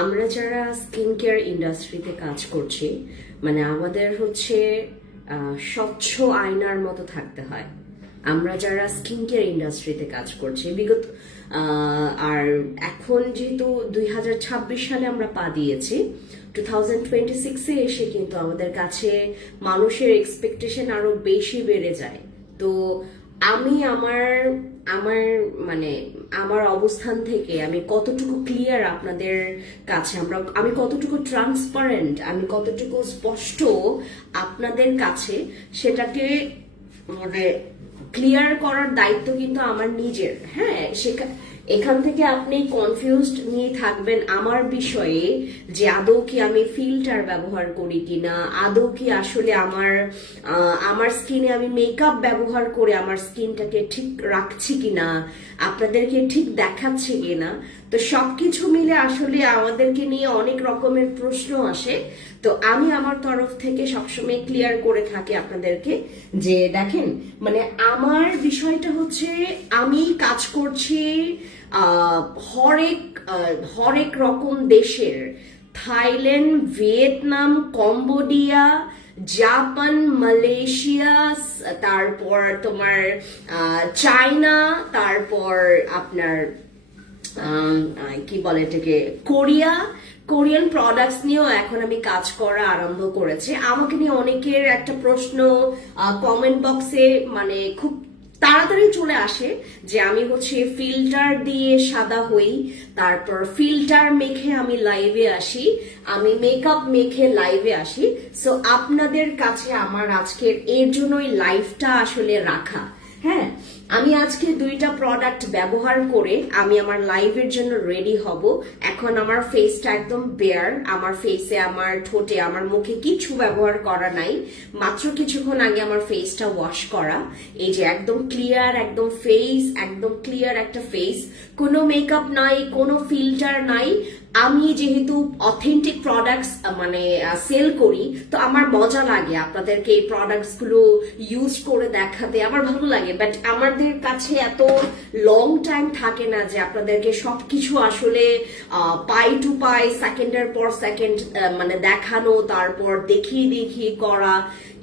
আমরা যারা skin care ইন্ডাস্ট্রিতে কাজ করছি, মানে আমাদের হচ্ছে স্বচ্ছ আয়নার মতো থাকতে হয়। আমরা যারা স্কিন কেয়ার ইন্ডাস্ট্রিতে কাজ করছি বিগত আর এখন যেহেতু 2026 সালে আমরা পা দিয়েছি, 2026-এ এসে কিন্তু আমাদের কাছে মানুষের এক্সপেকটেশন আরো বেশি বেড়ে যায়। তো আমি আমার আমার মানে আমার অবস্থান থেকে আমি কতটুকু ক্লিয়ার আপনাদের কাছে, আমি কতটুকু ট্রান্সপারেন্ট, আমি কতটুকু স্পষ্ট আপনাদের কাছে, সেটাকে মানে ক্লিয়ার করার দায়িত্ব কিন্তু আমার নিজের। হ্যাঁ, এখান থেকে আপনি কনফিউজড নিয়ে থাকবেন আমার বিষয়ে, যে আদৌ কি আমি ফিল্টার ব্যবহার করি কিনা, আদৌ কি আসলে আমার স্কিনে আমি মেকআপ ব্যবহার করে আমার স্কিনটাকে ঠিক রাখছি কিনা, আপনাদেরকে ঠিক দেখাচ্ছে কিনা। তো সবকিছু মিলে আসলে আমাদেরকে নিয়ে অনেক রকমের প্রশ্ন আসে। তো আমি আমার তরফ থেকে সবসময় ক্লিয়ার করে থাকি আপনাদেরকে যে দেখেন, মানে আমার বিষয়টা হচ্ছে আমি কাজ করছি হরেক রকম দেশের, Thailand, Vietnam, Cambodia, Japan, Malaysia, তারপর তোমার চায়না, তারপর আপনার কি বলে এটাকে কোরিয়ান প্রোডাক্টস নিয়েও এখন আমি কাজ করা আরম্ভ করেছি। আমাকে নিয়ে অনেকের একটা প্রশ্ন কমেন্ট বক্সে মানে খুব তাড়াতাড়ি চলে আসে যে আমি হচ্ছে ফিল্টার দিয়ে সাদা হই, তারপর ফিল্টার মেখে আমি লাইভে আসি, আমি মেকআপ মেখে লাইভে আসি। সো আপনাদের কাছে আমার আজকের এর জন্যই লাইভটা আসলে রাখা। হ্যাঁ, আমি আজকে দুইটা প্রোডাক্ট ব্যবহার করে আমি আমার লাইভের জন্য রেডি হব। এখন আমার ফেসটা একদম বেয়ার, আমার ফেসে, আমার ঠোঁটে, আমার মুখে কিছু ব্যবহার করা নাই। মাত্র কিছুক্ষণ আগে আমার ফেসটা ওয়াশ করা। এই যে একদম ক্লিয়ার, একদম ফেস, একদম ক্লিয়ার একটা ফেস, কোনো মেকআপ নাই, কোনো ফিল্টার নাই। আমি যেহেতু অথেন্টিক প্রোডাক্টস মানে সেল করি, তো আমার মজা লাগে আপনাদেরকে এই প্রোডাক্টস গুলো ইউজ করে দেখাতে, আমার ভালো লাগে। বাট আমাদের কাছে এত লং টাইম থাকে না যে আপনাদেরকে সবকিছু আসলে পাই টু পাই, সেকেন্ডের পর সেকেন্ড মানে দেখানো, তারপর দেখিয়ে করা।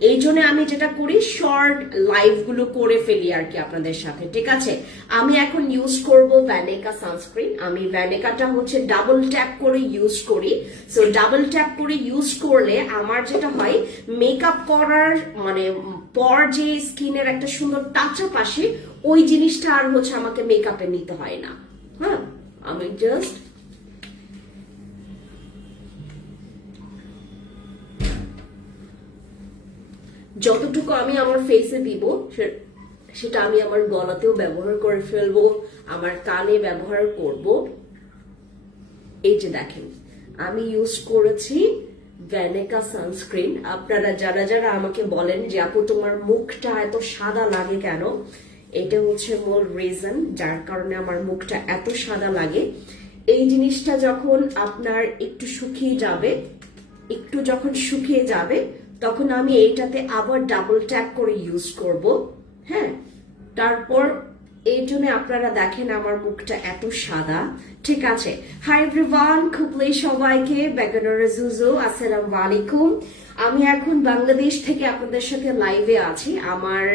এই জন্য আমি যেটা করি, শর্ট লাইভ গুলো করে ফেলি আর কি আপনাদের সাথে। ঠিক আছে, আমি এখন ইউজ করব ভ্যানেকা সানস্ক্রিন। আমি ভ্যানেকাটা হচ্ছে ডাবল ট্যাপ করে ইউজ করি। সো ডাবল ট্যাপ করে ইউজ করলে আমার যেটা হয়, মেকআপ করার মানে পর যে স্কিনের একটা সুন্দর টাচ আপ আসে, ওই জিনিসটা আর হচ্ছে আমাকে মেকআপে নিতে হয় না। হ্যাঁ, আমি জাস্ট যতটুকু আমি আমার ফেসে দিব সেটা আমি আমার গলাতেও ব্যবহার করে ফেলবো, আমার কানে ব্যবহার করব। এই যে দেখেন, আমি ইউজ করেছি ভ্যানেকা সানস্ক্রিন। আপনারা যারা আমাকে বলেন যে আপু তোমার মুখটা এত সাদা লাগে কেন, এটা হচ্ছে মূল রিজন যার কারণে আমার মুখটা এত সাদা লাগে। এই জিনিসটা যখন আপনার একটু শুকিয়ে যাবে তখন আমি এইটাতে আবার ডাবল ট্যাপ করে ইউজ করব। হ্যাঁ, তারপর এই জন্য আপনারা দেখেন আমার মুখটা এত সাদা। ঠিক আছে, হাই এভরিওয়ান, খুবলে সবাইকে বেগানোরা জুজু, আসসালামু আলাইকুম। আমি এখন বাংলাদেশ থেকে আপনাদের সাথে লাইভে আছি। আমার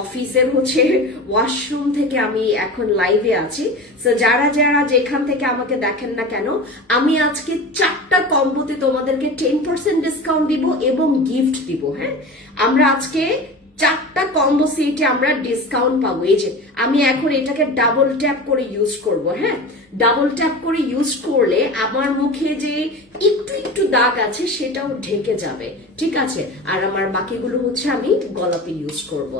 অফিসের হচ্ছে ওয়াশরুম থেকে আমি এখন লাইভে আছি। সো যারা যেখান থেকে আমাকে দেখেন না কেন, আমি আজকে 4টা কম্বোতে তোমাদেরকে 10% ডিসকাউন্ট দিব এবং গিফট দিব। হ্যাঁ, আমরা আজকে 4টা কম্বো সেটে আমরা ডিসকাউন্ট পাবো। এই যে আমি এখন এটাকে ডাবল ট্যাপ করে ইউজ করব। হ্যাঁ, ডাবল ট্যাপ করে ইউজ করলে আমার মুখে যে একটু দাগ আছে সেটাও ঢেকে যাবে। ঠিক আছে, আর আমার বাকিগুলো হচ্ছে আমি গলাতে ইউজ করব।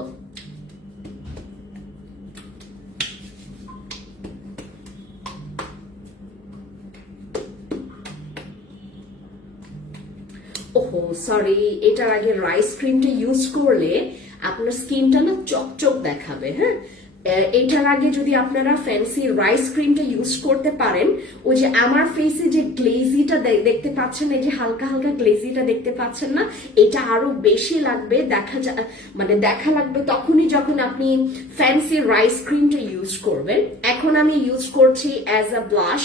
ওহো সরি, এটার আগে রাইস ক্রিমটা ইউজ করলে আপনার স্কিনটা না চকচক দেখাবে। হ্যাঁ, এটার আগে যদি আপনারা ফ্যান্সি রাইস ক্রিমটা ইউজ করতে পারেন, ওই যে আমার ফেসে যে গ্লেজিটা দেখতে পাচ্ছেন, এই যে হালকা গ্লেজিটা দেখতে পাচ্ছেন না, এটা আরো বেশি লাগবে, দেখা লাগবে তখনই যখন আপনি ফ্যান্সি রাইস ক্রিমটা ইউজ করবেন। এখন আমি ইউজ করছি as a blush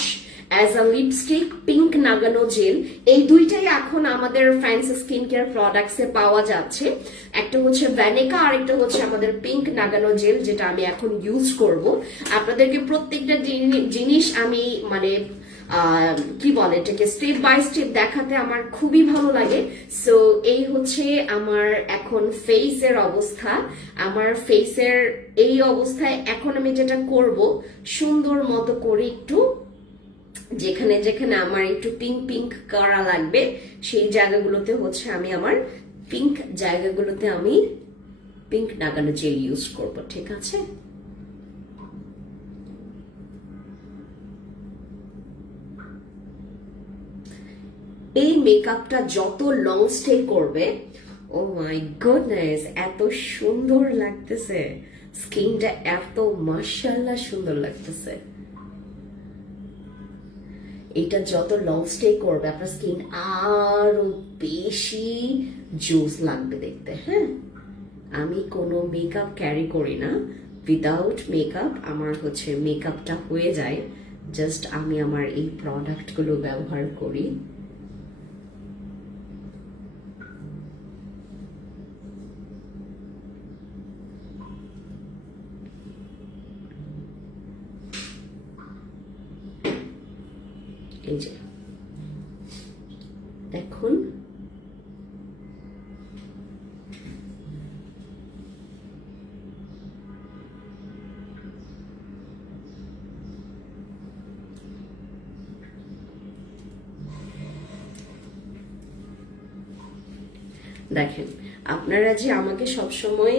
as a lipstick, pink নাগানো জেল। এই দুইটাই এখন আমাদের ফ্যান্সি স্কিন কেয়ার প্রোডাক্টসে পাওয়া যাচ্ছে। একটা হচ্ছে ভ্যানিকা আর একটা হচ্ছে আমাদের পিঙ্ক নাগানো জেল, যেটা আমি এখন ইউজ করব। আপনাদেরকে প্রত্যেকটা জিনিস আমি মানে কি বলে এটাকে স্টেপ বাই স্টেপ দেখাতে আমার খুবই ভালো লাগে। সো এই হচ্ছে আমার এখন ফেসের অবস্থা। আমার ফেসের এই অবস্থায় এখন আমি যেটা করব, সুন্দর মতো করে একটু যেখানে যেখানে আমার একটু পিঙ্ক পিঙ্ক করা লাগবে সেই জায়গাগুলোতে হচ্ছে আমি আমার পিঙ্ক জায়গাগুলোতে আমি পিঙ্ক নাগানো জেল ইউজ করব। ঠিক আছে, এই মেকআপটা যত লং স্টে করবে, ও মাই গুডনেস, এত সুন্দর লাগতেছে স্কিনটা, এত মাশাআল্লাহ সুন্দর লাগতেছে। এটা যত লং স্টে করবে আপনার স্কিন আরো বেশি জোস লাগবে দেখতে। হ্যাঁ, আমি কোনো মেকআপ ক্যারি করি না, উইদাউট মেকআপ আমার হচ্ছে মেকআপটা হয়ে যায়, জাস্ট আমি আমার এই প্রোডাক্টগুলো ব্যবহার করি। এই যে এখন দেখেন, আপনারা যে আমাকে সবসময়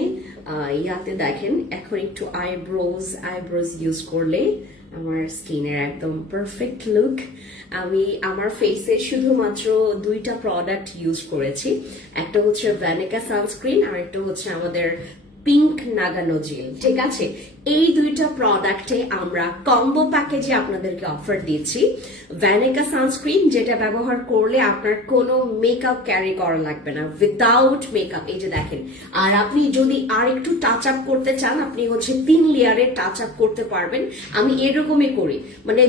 ইয়াতে দেখেন, এখন একটু আইব্রোজ ইউজ করলে আমার স্কিনের একদম পারফেক্ট লুক। আমি আমার ফেসে শুধুমাত্র দুইটা প্রোডাক্ট ইউজ করেছি, একটা হচ্ছে ভ্যানিকা সানস্ক্রিন আর একটা হচ্ছে আমাদের পিঙ্ক নাগানো জেল। ঠিক আছে, এই দুইটা প্রোডাক্টে আমরা কম্বো প্যাকেজে আপনাদেরকে অফার দিচ্ছি। ভ্যানিকা সানস্ক্রিন, যেটা ব্যবহার করলে আপনার কোনো মেকআপ ক্যারি করা লাগবে না, উইদাউট মেকআপ। এই যে দেখেন, আর আপনি যদি আর একটু টাচ আপ করতে চান, আপনি হচ্ছে 3 লেয়ারের টাচ আপ করতে পারবেন। আমি এরকমই করি, মানে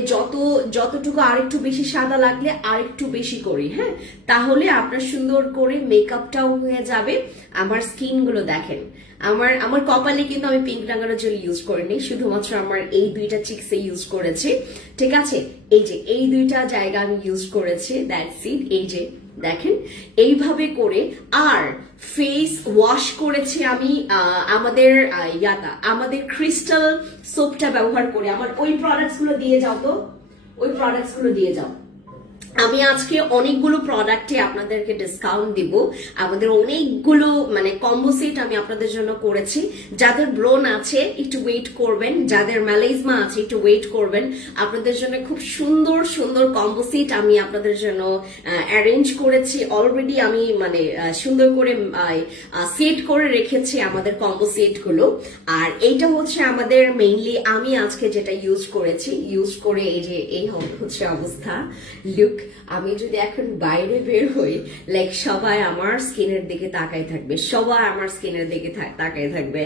যতটুকু আর একটু বেশি সাদা লাগলে আর একটু বেশি করি। হ্যাঁ, তাহলে আপনার সুন্দর করে মেকআপটাও হয়ে যাবে। আমার স্কিন গুলো দেখেন, আমার কপালে কিন্তু আমি পিঙ্ক নাগানো জেল ইউজ করিনি, শুধুমাত্র আমার এই দুইটা চিক্সে ইউজ করেছি। ঠিক আছে, এই যে এই দুইটা জায়গা আমি ইউজ করেছি, দ্যাটস ইট। এই যে দেখেন, এইভাবে করে। আর ফেস ওয়াশ করেছি আমি আমাদের ক্রিস্টাল সোপটা ব্যবহার করে। আমার ওই প্রোডাক্টস গুলো দিয়ে যাও তো, ওই প্রোডাক্টস গুলো দিয়ে যাও। আমি আজকে অনেকগুলো প্রোডাক্টে আপনাদেরকে ডিসকাউন্ট দিব। আমাদের অনেকগুলো মানে কম্বো সেট আমি আপনাদের জন্য করেছি। যাদের ব্রোন আছে একটু ওয়েট করবেন, যাদের ম্যালেজমা আছে একটু ওয়েট করবেন। আপনাদের জন্য খুব সুন্দর সুন্দর কম্বো সেট আমি আপনাদের জন্য অ্যারেঞ্জ করেছি অলরেডি। আমি মানে সুন্দর করে সেট করে রেখেছি আমাদের কম্বো সেট গুলো। আর এইটা হচ্ছে আমাদের মেইনলি আমি আজকে যেটা ইউজ করেছি, ইউজ করে এই যে এই হচ্ছে অবস্থা লুক। আমি যদি এখন বাইরে বের হই, লাইক সবাই আমার স্কিনের দিকে তাকায় থাকবে, সবাই আমার স্কিনের দিকে তাকায় থাকবে,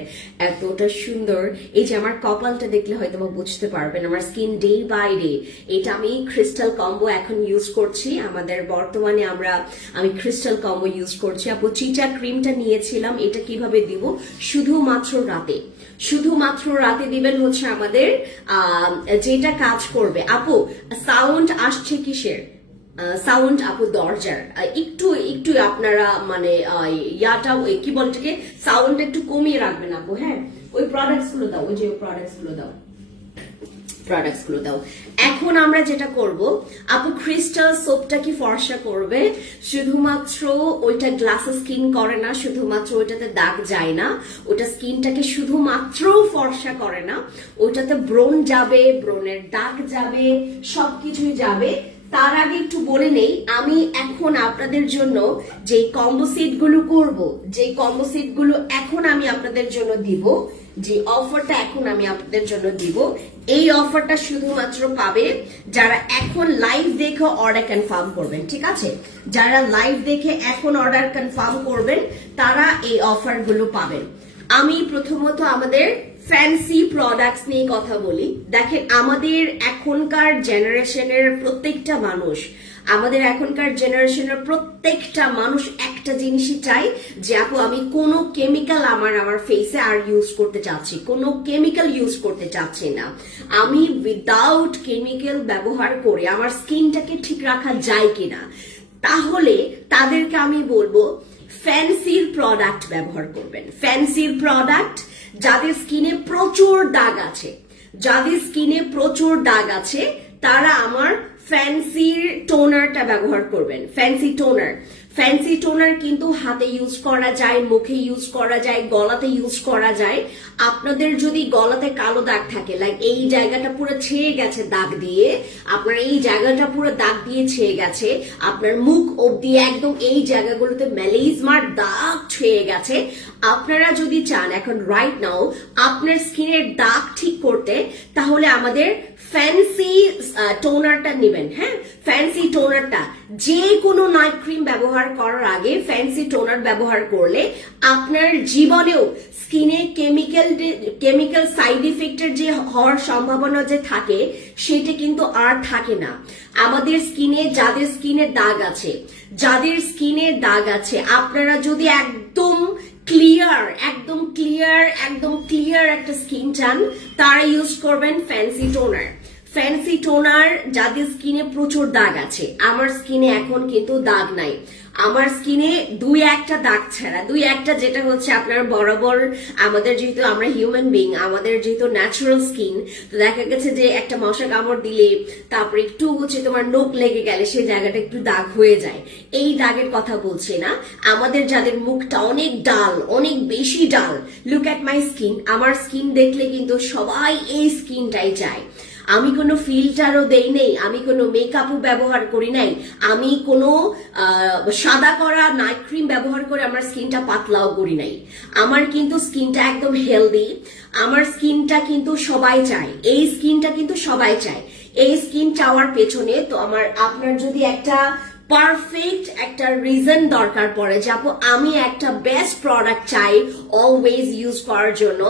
এতটা সুন্দর। এই যে আমার কপালটা দেখলে হয়তো বুঝতে পারবেন আমার স্কিন ডে বাই ডে। এটা আমি ক্রিস্টাল কম্বো এখন ইউজ করছি। আমাদের বর্তমানে আমি ক্রিস্টাল কম্বো ইউজ করছি। আপু চিটা ক্রিমটা নিয়েছিলাম, এটা কিভাবে দিব? শুধুমাত্র রাতে দিবেন হচ্ছে আমাদের যেটা কাজ করবে। আপু সাউন্ড আসছে কিসের? সাউন্ড আপু দরজার। একটু আপনারা মানে ইয়াটা কি বলে এটাকে, সাউন্ড একটু কমিয়ে রাখবেন আপু। হ্যাঁ, ওই প্রোডাক্টস গুলো দাও, ওই যে প্রোডাক্টস গুলো দাও। এখন আমরা যেটা করব, আপু ক্রিস্টাল সোপটা কি ফর্সা করবে? শুধুমাত্র ওইটা গ্লাসে স্কিন করে না, শুধুমাত্র ওইটাতে দাগ যায় না, ওটা স্কিনটাকে শুধুমাত্র ফর্সা করে না, ওইটাতে ব্রণ যাবে, ব্রণের দাগ যাবে, সবকিছুই যাবে। তার আগে একটু বলে নেই, আমি এখন আপনাদের জন্য যে কম্বো সেট গুলো করবো, যে কম্বো সেট গুলো এখন আমি আপনাদের জন্য দিব, যে অফারটা এখন আমি আপনাদের জন্য দিব, এই অফারটা শুধুমাত্র পাবে যারা এখন লাইভ দেখে অর্ডার কনফার্ম করবেন। ঠিক আছে, যারা লাইভ দেখে এখন অর্ডার কনফার্ম করবেন তারা এই অফার গুলো পাবেন। আমি প্রথমত আমাদের ফ্যান্সি প্রোডাক্টস নিয়ে কথা বলি। দেখেন, আমাদের এখনকার জেনারেশনের প্রত্যেকটা মানুষ একটা জিনিসই চাই যে আপু আমি কোনো কেমিক্যাল আমার ফেসে আর ইউজ করতে চাচ্ছি, কোনো কেমিক্যাল ইউজ করতে চাচ্ছি না, আমি উইদাউট কেমিক্যাল ব্যবহার করে আমার স্কিনটাকে ঠিক রাখা যায় কিনা। তাহলে তাদেরকে আমি বলবো ফ্যান্সির প্রোডাক্ট ব্যবহার করবেন। ফ্যান্সির প্রোডাক্ট যাদের স্কিনে প্রচুর দাগ আছে তারা আমার ফ্যান্সির টোনারটা ব্যবহার করবেন। ফ্যান্সি টোনার কিন্তু হাতে ইউজ করা যায়, মুখে ইউজ করা যায়, গলাতে ইউজ করা যায়। আপনাদের যদি গলাতে কালো দাগ থাকে, লাইক এই জায়গাটা পুরো ছেয়ে গেছে দাগ দিয়ে, আপনার এই জায়গাটা পুরো দাগ দিয়ে ছেয়ে গেছে, আপনার মুখ অবধি একদম এই জায়গাগুলোতে মেলাইজমার দাগ ছেয়ে গেছে, আপনারা যদি চান এখন রাইট নাও আপনার স্কিনের দাগ ঠিক করতে, তাহলে আমাদের ফ্যান্সি টোনারটা নেবেন। হ্যাঁ, ফ্যান্সি টোনারটা যে কোনো নাইট ক্রিম ব্যবহার করার আগে ফ্যান্সি টোনার ব্যবহার করলে আপনার জীবনেও স্কিনে কেমিক্যাল সাইড ইফেক্টের যে হওয়ার সম্ভাবনা যে থাকে সেটা কিন্তু আর থাকে না। আমাদের স্কিনে যাদের স্কিনে দাগ আছে আপনারা যদি একদম ক্লিয়ার একটা স্কিন চান, তারা ইউজ করবেন ফ্যান্সি টোনার। যাদের স্কিনে প্রচুর দাগ আছে, আমার স্কিনে এখন কিন্তু দাগ নাই, আমার স্কিনে দুই একটা দাগ ছাড়া, যেটা হচ্ছে আপনার বরাবর আমাদের যেহেতু আমরা হিউম্যান বিং, আমাদের যেহেতু ন্যাচারাল স্কিন, তো দেখা গেছে যে একটা মশা কামড় দিলে তারপরে একটু হচ্ছে তোমার নোক লেগে গেলে সেই জায়গাটা একটু দাগ হয়ে যায়, এই দাগের কথা বলছি না। আমাদের যাদের মুখটা অনেক বেশি ডাল, লুক অ্যাট মাই স্কিন, আমার স্কিন দেখলে কিন্তু সবাই এই স্কিনটাই চায়। আমি কোনো ফিল্টারও দেই নেই, আমি কোনো মেকআপও ব্যবহার করি নাই, আমি কোনো সাদা করা নাইট ক্রিম ব্যবহার করে আমার স্কিনটা পাতলাও করি নাই। আমার কিন্তু স্কিনটা একদম হেলদি, আমার স্কিনটা কিন্তু সবাই চায়, এই স্কিনটা কিন্তু সবাই চায়। এই স্কিন চাওয়ার পেছনে তো আপনার যদি একটা পারফেক্ট একটা রিজন দরকার পড়ে যে আপু আমি একটা বেস্ট প্রোডাক্ট চাই অলওয়েজ ইউজ করার জন্য,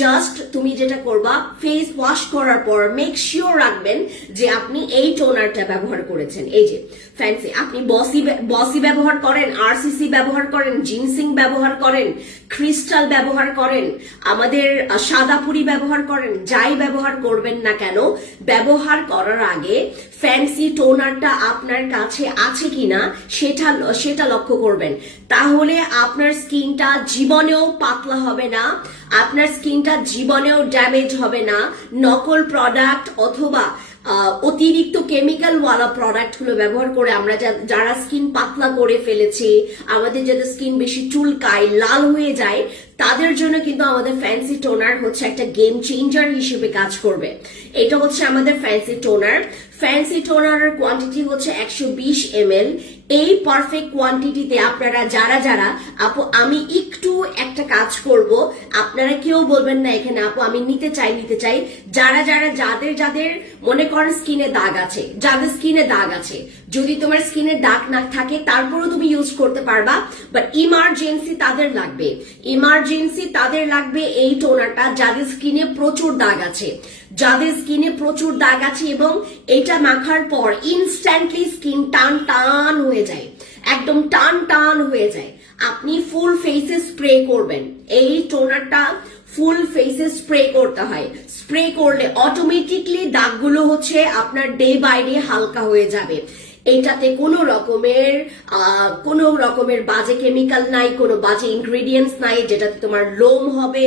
জাস্ট তুমি যেটা করবা ফেস ওয়াশ করার পর মেক শিওর রাখবেন যে আপনি এই টোনারটা ব্যবহার করেছেন। এই যে ফ্যান্সি, আপনি বসি ব্যবহার করেন, আরসিসি ব্যবহার করেন, জিনসিং ব্যবহার করেন, ক্রিস্টাল ব্যবহার করেন, আমাদের সাদাপুরি ব্যবহার করেন, যাই ব্যবহার করবেন না কেন, ব্যবহার করার আগে ফ্যান্সি টোনারটা আপনার কাছে আছে কিনা সেটা লক্ষ্য করবেন। তাহলে আপনার স্কিনটা জীবনেও পাতলা হবে না, আপনার স্কিনটা জীবনেও ড্যামেজ হবে না নকল প্রোডাক্ট অথবা অতিরিক্ত কেমিক্যাল ওয়ালা প্রোডাক্ট গুলো ব্যবহার করে। আমরা যারা স্কিন পাতলা করে ফেলেছি, আমাদের যাদের স্কিন বেশি চুলকায়, লাল হয়ে যায়, তাদের জন্য কিন্তু আমাদের ফ্যান্সি টোনার হচ্ছে একটা গেম চেঞ্জার হিসেবে কাজ করবে। এটা হচ্ছে আমাদের ফ্যান্সি টোনারের কোয়ান্টিটি হচ্ছে 120 ml। এই পারফেক্ট কোয়ান্টিটিতে আপনারা যারা আপু আমি একটু একটা কাজ করব, আপনারা কেউ বলবেন না এখানে আপু আমি নিতে চাই, যাদের মনে করেন স্কিনে দাগ আছে, যাদের স্কিনে দাগ আছে, যদি তোমার স্কিনে দাগ না থাকে তারপরেও তুমি ইউজ করতে পারবা, বাট ইমার্জেন্সি তাদের লাগবে এই টোনারটা যাদের স্কিনে প্রচুর দাগ আছে, এবং এটা মাখার পর ইনস্ট্যান্টলি স্কিন টান হয়ে যায়, একদম টান হয়ে যায়। আপনি ফুল ফেসে স্প্রে করবেন, এই টোনারটা ফুল ফেসে স্প্রে করতে হয়। স্প্রে করলে অটোমেটিকলি দাগগুলো হচ্ছে আপনার ডে বাই ডে হালকা হয়ে যাবে। এটাতে কোনো রকমের বাজে কেমিক্যাল নাই, কোনো বাজে ইনগ্রেডিয়েন্টস নাই যেটাতে তোমার লোম হবে,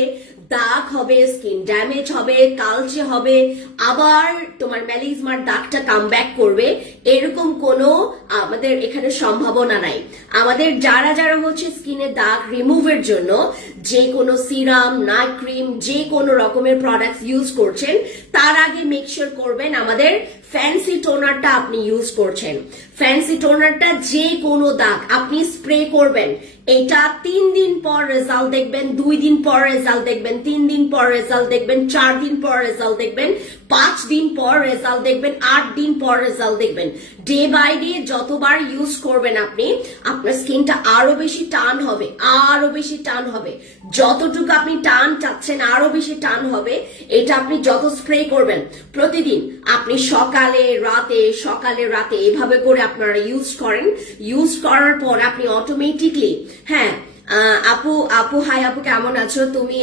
দাগ হবে, স্কিন ড্যামেজ হবে, কালচে হবে, আবার তোমার মেলাইজমার দাগটা কাম ব্যাক করবে, এরকম কোনো আমাদের এখানে সম্ভাবনা নাই। আমাদের যারা হচ্ছে স্কিনের দাগ রিমুভের জন্য যে কোনো সিরাম, নাইট ক্রিম, যে কোনো রকমের প্রোডাক্টস ইউজ করছেন, তার আগে মেক শিওর করবেন আমাদের ফ্যান্সি টোনারটা আপনি ইউজ করছেন। ফ্যান্সি টোনারটা যে কোনো দাগ আপনি স্প্রে করবেন, এটা 3 দিন পর রেজাল্ট দেখবেন, 2 দিন পর রেজাল্ট দেখবেন, 3 দিন পর রেজাল্ট দেখবেন, 4 দিন পর রেজাল্ট দেখবেন, 5 দিন পর রেজাল্ট দেখবেন, 8 দিন পর রেজাল্ট দেখবেন। ডে বাই ডে যতবার ইউজ করবেন আপনি, আপনার স্কিনটা আরো বেশি টান হবে, আরো বেশি টান হবে। যতটুকু আপনি টান চাচ্ছেন আরো বেশি টান হবে। এটা আপনি যত স্প্রে করবেন প্রতিদিন, আপনি সকালে রাতে এভাবে করে আপনারা ইউজ করেন। ইউজ করার পর আপনি অটোমেটিকলি, হ্যাঁ আপু হাই আপু, কেমন আছো তুমি?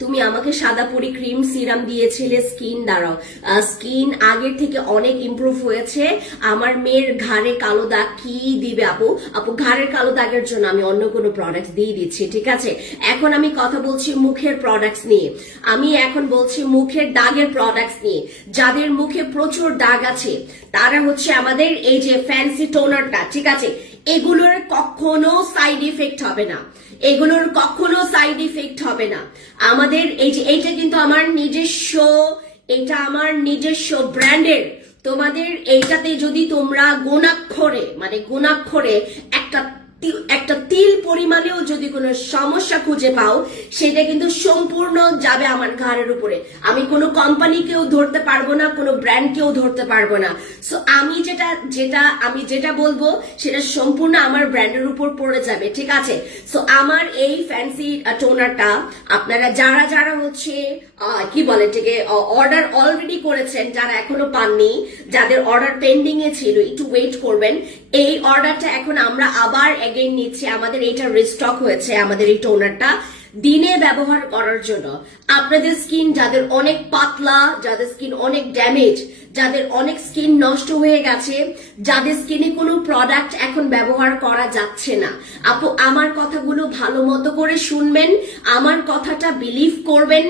তুমি আমাকে সাদাপুরি ক্রিম সিরাম দিয়েছিলে স্কিন দ্বারাও। স্কিন আগের থেকে অনেক ইমপ্রুভ হয়েছে। আমার মেয়ের ঘাড়ে কালো দাগ কি দিবে আপু ঘাড়ের কালো দাগের জন্য আমি অন্য কোনো প্রোডাক্ট দিয়ে দিচ্ছি, ঠিক আছে? এখন আমি কথা বলছি মুখের প্রোডাক্টস নিয়ে, আমি এখন বলছি মুখের দাগের প্রোডাক্টস নিয়ে। যাদের মুখে প্রচুর দাগ আছে তারা হচ্ছে আমাদের এই যে ফ্যান্সি টোনারটা, ঠিক আছে? এগুলোর কখনো সাইড ইফেক্ট হবে না, এগুলোর কখনো সাইড ইফেক্ট হবে না। আমাদের এই যে এইটা কিন্তু আমার নিজস্ব, এটা আমার নিজস্ব ব্র্যান্ডের। তোমাদের এইটাতে যদি তোমরা গোনাক্ষরে একটা তিল পরিমাণেও যদি কোনো সমস্যা খুঁজে পাও, সেটা কিন্তু সম্পূর্ণ যাবে আমার ঘাড়ের উপরে। আমি কোনো কোম্পানিকেও ধরতে পারবো না, কোনো ব্র্যান্ডকেও ধরতে পারবো না। সো আমি যেটা বলবো সেটা সম্পূর্ণ আমার ব্র্যান্ডের উপর পড়ে যাবে, ঠিক আছে? সো আমার এই ফ্যান্সি টোনারটা আপনারা যারা হচ্ছে কি বলে এটাকে অর্ডার অলরেডি করেছেন, যারা এখনো পাননি, যাদের অর্ডার পেন্ডিং এ ছিল, একটু ওয়েট করবেন। এই অর্ডারটা এখন আমরা আবার এগেইন নিচ্ছি। আমাদের এটা রিস্টক হয়েছে, আমাদের এই টোনারটা দিনে ব্যবহার করার জন্য। আপনাদের স্কিন যাদের অনেক পাতলা, যাদের স্কিন অনেক ড্যামেজ, যাদের অনেক স্কিন নষ্ট হয়ে গেছে, যাদের স্কিনে কোনো প্রোডাক্ট এখন ব্যবহার করা যাচ্ছে না, আপু আমার কথাগুলো ভালো মতো করে শুনবেন, আমার কথাটা বিলিভ করবেন,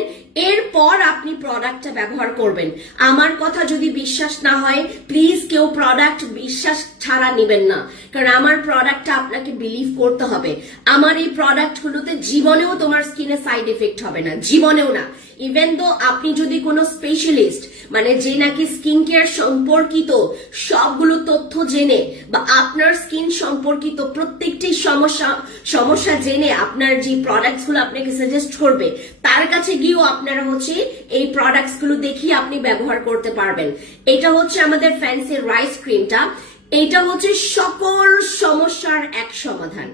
এরপর আপনি প্রোডাক্টটা ব্যবহার করবেন। আমার কথা যদি বিশ্বাস না হয়, প্লিজ কেউ প্রোডাক্ট বিশ্বাস ছাড়া নেবেন না, কারণ আমার প্রোডাক্টটা আপনাকে বিলিভ করতে হবে। আমার এই প্রোডাক্টগুলোতে জীবনেও তোমার স্কিনে সাইড এফেক্ট হবে না, জীবনেও না। ইভেন দো আপনি যদি কোনো স্পেশালিস্ট, মানে যে নাকি স্কিন কেয়ার সম্পর্কিত সবগুলো তথ্য জেনে বা আপনার স্কিন সম্পর্কিত প্রত্যেকটি সমস্যা জেনে আপনার যে প্রোডাক্টস গুলো আপনাকে সাজেস্ট করবে, তার কাছে গিয়েও আপনারা হচ্ছে এই প্রোডাক্টস গুলো দেখিয়ে আপনি ব্যবহার করতে পারবেন। এটা হচ্ছে আমাদের ফ্যান্সি রাইস ক্রিমটা। এটা হচ্ছে সকল সমস্যার এক সমাধান।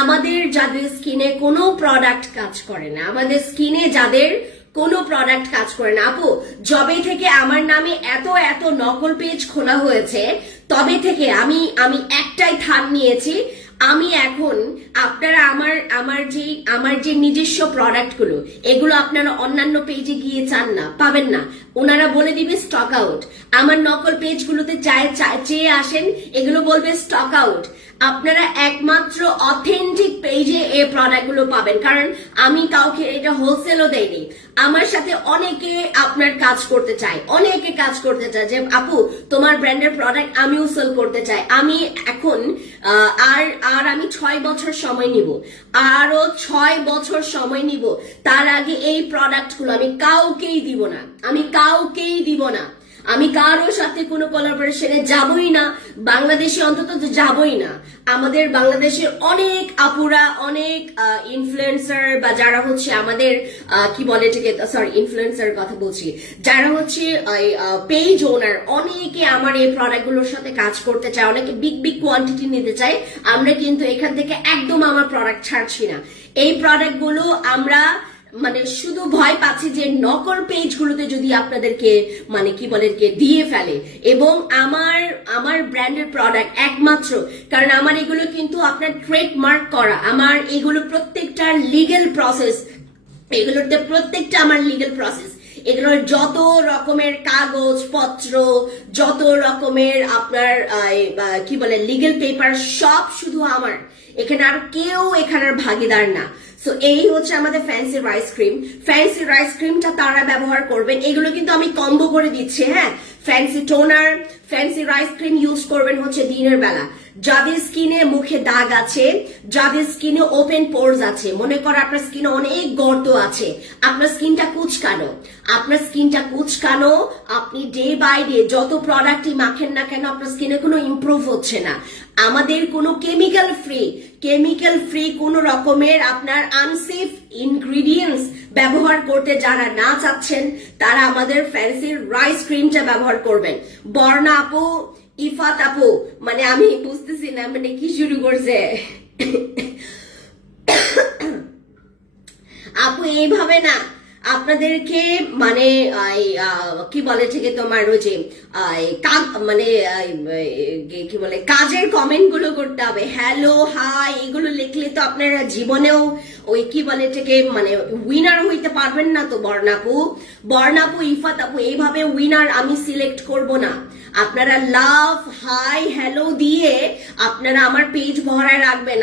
আমাদের যাদের স্কিনে কোনো প্রোডাক্ট কাজ করে না, আমাদের স্কিনে যাদের কোনো প্রোডাক্ট কাজ করে না, আপু যবে থেকে আমার নামে এত নকল পেজ খোলা হয়েছে, তবে থেকে আমি একটাই থাম নিয়েছি। আমি এখন আপনারা আমার যে নিজস্ব প্রোডাক্ট গুলো, এগুলো আপনারা অন্যান্য পেজে গিয়ে চান না, পাবেন না। ওনারা বলে দিবে স্টক আউট। আমার নকল পেজগুলোতে চেয়ে আসেন, এগুলো বলবে স্টক আউট। আপনারা একমাত্র অথেন্টিক পেজে এই প্রোডাক্ট গুলো পাবেন, কারণ আমি কাউকে এটা হোলসেলও দেইনি। আমার সাথে অনেকে আপনার কাজ করতে চায়, যে আপু তোমার ব্র্যান্ডের প্রোডাক্ট আমিও সেল করতে চাই। আমি এখন আমি 6 বছর সময় নিব, আরো 6 বছর সময় নিব। তার আগে এই প্রোডাক্ট গুলো আমি কাউকেই দিব না। আমি কারোর সাথে কোনো কোলাবোরেশনে যাবই না, বাংলাদেশে অন্তত যাবই না। আমাদের বাংলাদেশের অনেক আপুরা, অনেক ইনফ্লুয়েন্সার বা যারা হচ্ছে আমাদের কি বলে এটাকে, সরি ইনফ্লুয়েন্সার কথা বলছি, যারা হচ্ছে পেজ ওনার, অনেকে আমার এই প্রোডাক্ট গুলোর সাথে কাজ করতে চায়, অনেকে বিগ কোয়ান্টিটি নিতে চায়। আমরা কিন্তু এখান থেকে একদম আমার প্রোডাক্ট ছাড়ছি না। এই প্রোডাক্ট গুলো আমরা মানে শুধু ভয় পাচ্ছি যে নকল পেজগুলোতে যদি আপনাদেরকে মানে কি বলে দিয়ে ফেলে, এবং আমার ব্র্যান্ডের প্রোডাক্ট একমাত্র, কারণ আমার এগুলো কিন্তু আপনার ট্রেডমার্ক করা, আমার এগুলো প্রত্যেকটা লিগ্যাল প্রসেস, এগুলোতে প্রত্যেকটা আমার লিগ্যাল প্রসেস। এগুলোর যত রকমের কাগজ পত্র, যত রকমের আপনার কি বলে লিগ্যাল পেপার, সব শুধু আমার, এখানে আর কেউ এখানের ভাগিদার না। সো এই হচ্ছে আমাদের ফ্যান্সি রাইস ক্রিমটা তারা ব্যবহার করবেন। এগুলো কিন্তু আমি কম্বো করে দিচ্ছি, হ্যাঁ। Fancy toner, fancy rice cream use করবেন হচ্ছে দিনের বেলা, যাদের স্কিনে মুখে দাগ আছে, যাদের স্কিনে ওপেন পোরস আছে, মনে করো আপনার স্কিনে অনেক গর্ত আছে, আপনার স্কিনটা কুচকানো, আপনি ডে বাই ডে যত প্রোডাক্টই মাখেন না কেন আপনার স্কিনে কোনো ইমপ্রুভ হচ্ছে না। আমাদের কোনো কেমিক্যাল ফ্রি কোন রকমের আপনার আনসেফ ইনগ্রিডিয়েন্টস ব্যবহার করতে যারা না চাচ্ছেন তারা আমাদের ফ্যান্সি রাইস ক্রিমটা ব্যবহার করবেন। বর্ণা আপু, ইফাত আপু, মানে আমি বুঝতেছি না মানে কি শুরু করছে আপু, এইভাবে না আপনাদেরকে মানে কি বলে ঠিক তোমার ওই যে মানে কি বলে কাজের কমেন্ট গুলো করতে হবে। হ্যালো, হাই এগুলো লিখলে তো আপনারা জীবনেও ওই কি বলে থেকে মানে উইনার হইতে পারবেন না তো। বর্ণাপু, ইফাত আপু, এইভাবে উইনার আমি সিলেক্ট করব না। আপনারা লাভ, হাই, হ্যালো দিয়ে আপনারা আমার পেজ ভরায় রাখবেন।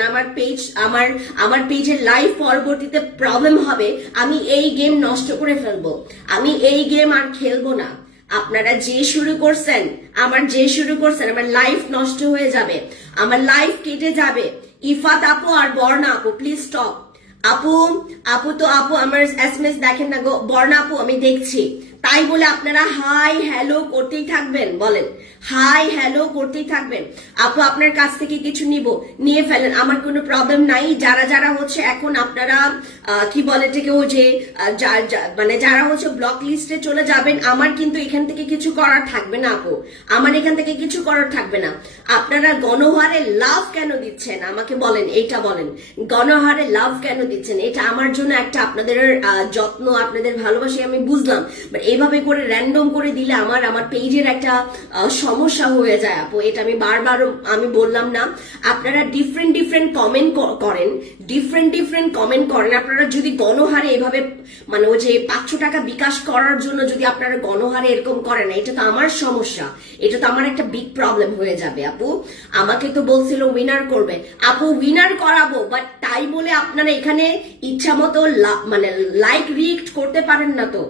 আমার পেজের লাইভ পরবর্তীতে প্রবলেম হবে, আমি এই গেম নষ্ট করে ফেলবো, আমি এই গেম আর খেলবো না। আপনারা যে শুরু করছেন আমার লাইফ নষ্ট হয়ে যাবে, আমার লাইফ কেটে যাবে। ইফাত আপু আর বর্ণা আপু প্লিজ স্টপ। আপু আমার এসএমএস দেখেন না গো। বর্ণা আপু আমি দেখছি, তাই বলে আপনারা হাই হ্যালো করতেই থাকবেন? বলেন, হাই হ্যালো করতেই থাকবেন? আপু আপনার কাছ থেকে কিছু নিয়ে ফেলেন, আমার কোনো প্রবলেম নাই। যারা হচ্ছে এখন আপনারা কি বলে থেকে ও যে মানে যারা হচ্ছে ব্লক লিস্টে চলে যাবেন, আমার কিন্তু এখান থেকে কিছু করার থাকবে না আপু, আমার এখান থেকে কিছু করার থাকবে না। আপনারা গণহারে লাভ কেন দিচ্ছেন আমাকে বলেন, এইটা বলেন, গণহারে লাভ কেন দিচ্ছেন? এটা আমার জন্য একটা আপনাদের যত্ন, আপনাদের ভালোবাসি, আমি বুঝলাম, বাট এইভাবে করে র্যান্ডম করে দিলে আমার পেজের একটা সমস্যা হয়ে যায় আপু। এটা আমি বারবার আমি বললাম না, আপনারা ডিফারেন্ট কমেন্ট করেন। আপনারা যদি গণহারে এভাবে মানে ওই যে 500 টাকা বিকাশ করার জন্য যদি আপনারা গণহারে এরকম করেন, এটা তো আমার সমস্যা, এটা তো আমার একটা বিগ প্রবলেম হয়ে যাবে আপু। আমাকে তো বলছিল উইনার করবে আপু, উইনার করাবো, বাট তাই বলে আপনারা এখানে ইচ্ছা মতো মানে লাইক রিয়েক্ট করতে পারেন না তো।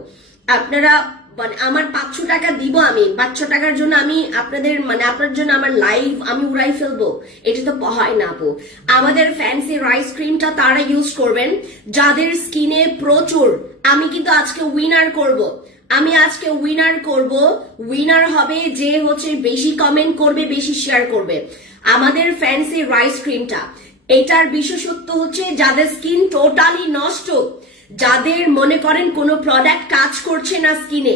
আপনারা মানে আমার 500 টাকা দিব, আমি 500 টাকার জন্য আমি আপনার জন্য আমার লাইভ আমি উড়াই ফেলবো? এটা তো হয় না আপু। আমাদের ফ্যান্সি রাইস ক্রিমটা তারা ইউজ করবেন যাদের স্কিনে প্রচুর, আমি কিন্তু আজকে উইনার করব, উইনার হবে যে হচ্ছে বেশি কমেন্ট করবে, বেশি শেয়ার করবে আমাদের ফ্যান্সি রাইস ক্রিমটা। এটার বিশেষত্ব হচ্ছে যাদের স্কিন টোটালি নষ্ট, যাদের মনে করেন কোনো প্রোডাক্ট কাজ করছে না স্কিনে।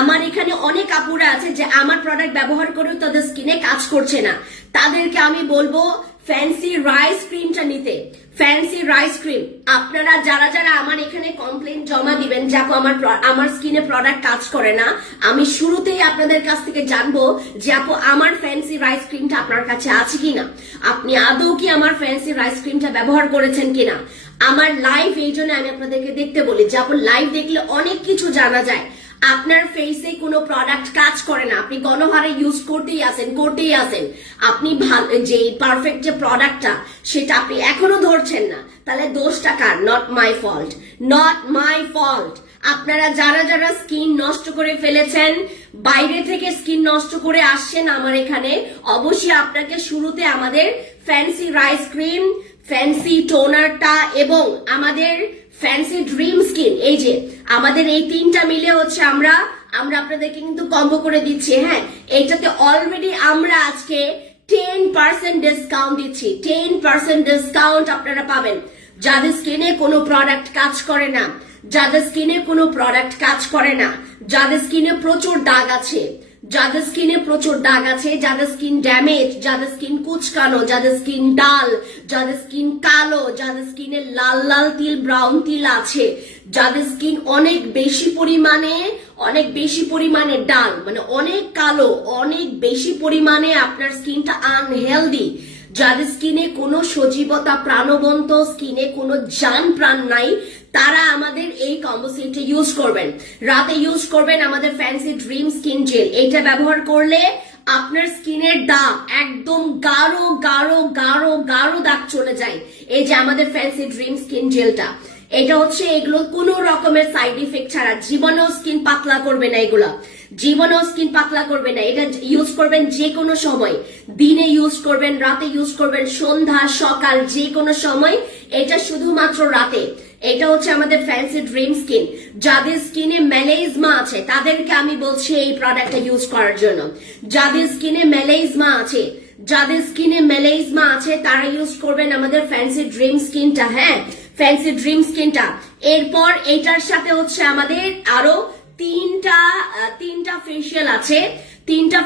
আমার এখানে অনেক আপুরা আছে যে আমার প্রোডাক্ট ব্যবহার করেও তাদের স্কিনে কাজ করছে না, তাদেরকে আমি বলবো ফ্যান্সি রাইস ক্রিমটা নিতে। ফ্যান্সি রাইস ক্রিম আপনারা যারা আমার এখানে কমপ্লেন জমা দিবেন যে আপু আমার স্কিনে প্রোডাক্ট কাজ করে না, আমি শুরুতেই আপনাদের কাছ থেকে জানবো যে আপু আমার ফ্যান্সি রাইস ক্রিমটা আপনার কাছে আছে কিনা, আপনি আদৌ কি আমার ফ্যান্সি রাইস ক্রিমটা ব্যবহার করেছেন কিনা। আমার লাইভ এই জন্য আমি আপনাদেরকে দেখতে বলি যে আপু লাইভ দেখলে অনেক কিছু জানা যায়। আপনার ফেসে কোনো প্রোডাক্ট কাজ করে না, আপনি গণহারে ইউজ করতেই আছেন, আপনি যে পারফেক্ট যে প্রোডাক্টটা সেটা আপনি এখনো ধরছেন না, তাহলে দোষটা কার? Not my fault. আপনারা যারা স্কিন নষ্ট করে ফেলেছেন, বাইরে থেকে স্কিন নষ্ট করে আসছেন আমার এখানে, অবশ্যই আপনাকে শুরুতে আমাদের ফ্যান্সি রাইস ক্রিম, ফ্যান্সি টোনারটা এবং আমাদের ফ্যান্সি ড্রিম স্কিন, এই যে আমাদের এই তিনটা মিলে হচ্ছে আমরা আপনাদেরকে কিন্তু কম্বো করে দিচ্ছি। হ্যাঁ, এইটাতে অলরেডি আমরা আজকে 10% ডিসকাউন্ট দিচ্ছি, 10% ডিসকাউন্ট আপনারা পাবেন। যাদের স্কিনে কোনো প্রোডাক্ট কাজ করে না, যাদের স্কিনে প্রচুর দাগ আছে, যাদের স্কিন ড্যামেজ, যাদের স্কিন কুচকানো, যাদের স্কিন ডাল, যাদের স্কিন কালো, যাদের স্কিনে লাল তিল, ব্রাউন তিল আছে, যাদের স্কিন অনেক বেশি পরিমাণে ডাল মানে অনেক কালো, অনেক বেশি পরিমাণে আপনার স্কিনটা আনহেলদি, যাদের স্কিনে কোনো সজীবতা, প্রাণবন্ত স্কিনে কোনো জান প্রাণ নাই, তারা আমাদের এই কম্বো সেটটা ইউজ করবেন। রাতে ইউজ করবেন আমাদের ফ্যান্সি ড্রিম স্কিন জেল। এটা ব্যবহার করলে আপনার স্কিনের দাগ একদম গাঢ় দাগ চলে যায়। এই যে আমাদের ফ্যান্সি ড্রিম স্কিন জেলটা, এটা হচ্ছে এগুলো কোনো রকমের সাইড ইফেক্ট ছাড়া, জীবনেও স্কিন পাতলা করবে না এগুলা। জীবনেও স্কিন পাতলা করবে না। এটা ইউজ করবেন যে কোনো সময়, দিনে ইউজ করবেন, রাতে ইউজ করবেন, সন্ধ্যা সকাল যে কোনো সময়, এটা শুধুমাত্র রাতে। এটা হচ্ছে আমাদের ফ্যান্সি ড্রিম স্কিন। যাদের স্কিনে মেলেজমা আছে তাদেরকে আমি বলছি এই প্রোডাক্টটা ইউজ করার জন্য। যাদের স্কিনে মেলেজমা আছে, যাদের স্কিনে মেলেজমা আছে তারা ইউজ করবেন আমাদের ফ্যান্সি ড্রিম স্কিনটা। হ্যাঁ, ফ্যান্সি ড্রিম স্কিনটা। এরপর এটার সাথে হচ্ছে আমাদের আরো তিনটা ফেশিয়াল আছে। তিনটা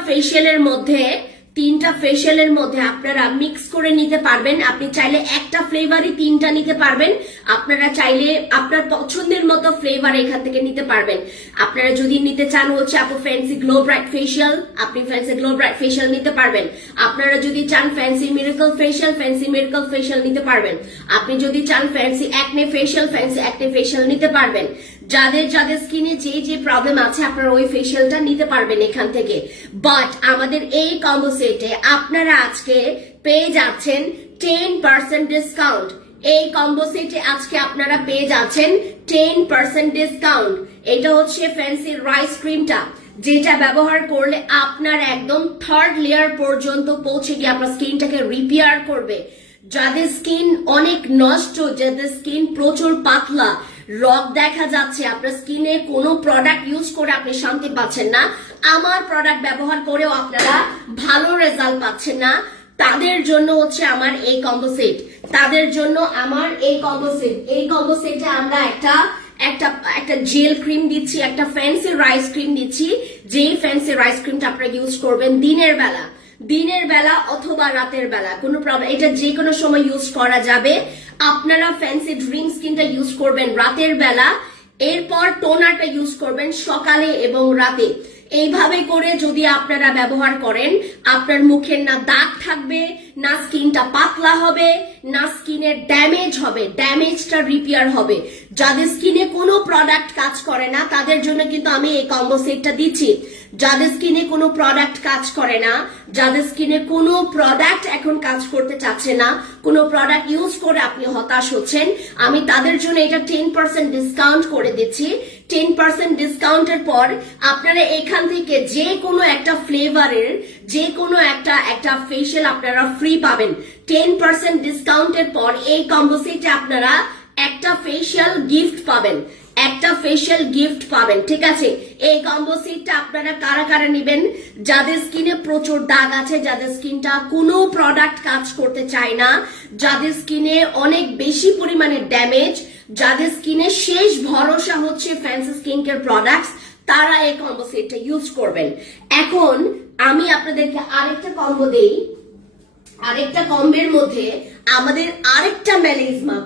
ফেশিয়ালের মধ্যে আপনারা মিক্স করে নিতে পারবেন। আপনি চাইলে একটা ফ্লেভারই তিনটা নিতে পারবেন। আপনারা চাইলে আপনার পছন্দের মতো ফ্লেভার এখান থেকে নিতে পারবেন। আপনারা যদি নিতে চান হচ্ছে আপু ফ্যান্সি গ্লো ব্রাইট ফেশিয়াল, আপনি ফ্যান্সি গ্লো ব্রাইট ফেশিয়াল নিতে পারবেন। আপনারা যদি চান fancy miracle facial, fancy miracle facial নিতে পারবেন। আপনি যদি চান fancy acne facial, fancy acne facial নিতে পারবেন। যাদের স্কিনে যে প্রবলেম আছে আপনারা ওই ফেশিয়ালটা নিতে পারবেন এখান থেকে। বাট আমাদের এই কম্বো সেটে আপনারা আজকে পেয়ে যাচ্ছেন 10% ডিসকাউন্ট। এই কম্বো সেটে আজকে আপনারা পেয়ে যাচ্ছেন 10% ডিসকাউন্ট। এটা হচ্ছে ফ্যান্সি রাইস ক্রিমটা, যেটা ব্যবহার করলে আপনার একদম থার্ড লেয়ার পর্যন্ত পৌঁছে গিয়ে আপনার স্কিনটাকে রিপেয়ার করবে। যাদের স্কিন অনেক নষ্ট, যাদের স্কিন প্রচুর পাতলা, রগ দেখা যাচ্ছে, আপনার স্কিনে কোনো প্রোডাক্ট ইউজ করে আপনি শান্তি পাচ্ছেন না, আমার প্রোডাক্ট ব্যবহার করেও আপনারা ভালো রেজাল্ট পাচ্ছেন না, তাদের জন্য হচ্ছে আমার এই কম্বো সেট। তাদের জন্য আমার এই কম্বো সেট। এই কম্বো সেটে আমরা একটা জেল ক্রিম দিচ্ছি, একটা ফ্যান্সি রাইস ক্রিম দিচ্ছি। যেই ফ্যান্সি রাইস ক্রিমটা আপনারা ইউজ করবেন দিনের বেলা অথবা রাতের বেলা, কোনো প্রবলেম, এটা যে কোনো সময় ইউজ করা যাবে। আপনারা ফ্যান্সি ড্রিম স্কিনটা ইউজ করবেন রাতের বেলা, এরপর টোনারটা ইউজ করবেন সকালে এবং রাতে। এইভাবে করে যদি আপনারা ব্যবহার করেন, আপনার মুখের না দাগ থাকবে, না স্কিনটা পাতলা হবে, না স্কিনের ড্যামেজ হবে, ড্যামেজটা রিপেয়ার হবে। যাদের স্কিনে কোনো প্রোডাক্ট কাজ করে না তাদের জন্য কিন্তু আমি এই কম্বো সেটটা দিচ্ছি। যাদের স্কিনে কোনো প্রোডাক্ট কাজ করে না, যাদের স্কিনে কোনো প্রোডাক্ট এখন কাজ করতে চাচ্ছে না, কোনো প্রোডাক্ট ইউজ করে আপনি হতাশ হচ্ছেন, আমি তাদের জন্য এটা 10% ডিসকাউন্ট করে দিচ্ছি। 10% ডিসকাউন্টের পর আপনারা এখান থেকে যে কোনো একটা ফ্লেভারের যে কোনো একটা ফেশিয়াল আপনারা ফ্রি পাবেন। 10% ডিসকাউন্টের পর এই কম্বো সেটে আপনারা একটা ফেশিয়াল গিফট পাবেন। ঠিক আছে, এই কম্বো সেটটা আপনারা কারা নেবেন? যাদের স্কিনে প্রচুর দাগ আছে, যাদের স্কিনটা কোনো প্রোডাক্ট কাজ করতে চায় না, যাদের স্কিনে অনেক বেশি পরিমাণে ড্যামেজ, যাদের স্কিনে শেষ ভরসা হচ্ছে ফ্যান্সি স্কিন কেয়ার প্রোডাক্টস, তারা এই কম্বো সেটটা ইউজ করবেন। এখন আমি আপনাদেরকে আরেকটা কম্বো দেই। আরেকটা কম্বের মধ্যে আমাদের আরেকটা মেলেজমার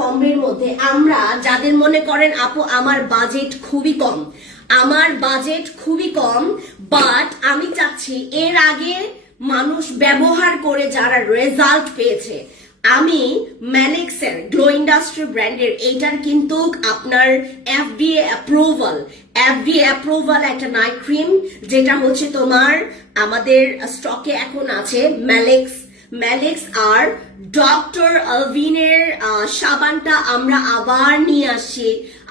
কম্বের মধ্যে আমরা যাদের মনে করেন আপু আমার বাজেট খুবই কম, বাট আমি চাচ্ছি এর আগে মানুষ ব্যবহার করে যারা রেজাল্ট পেয়েছে, আমি ম্যালেক্সের গ্লো ইন্ডাস্ট্রি ব্র্যান্ডের এইটার কিন্তু আপনার FDA অ্যাপ্রুভাল একটা নাইট ক্রিম, যেটা হচ্ছে তোমার আমাদের স্টকে এখন আছে ম্যালেক্স আর ডক্টর আলভিনের সাবানটা আমরা আবার নিয়ে আসছি।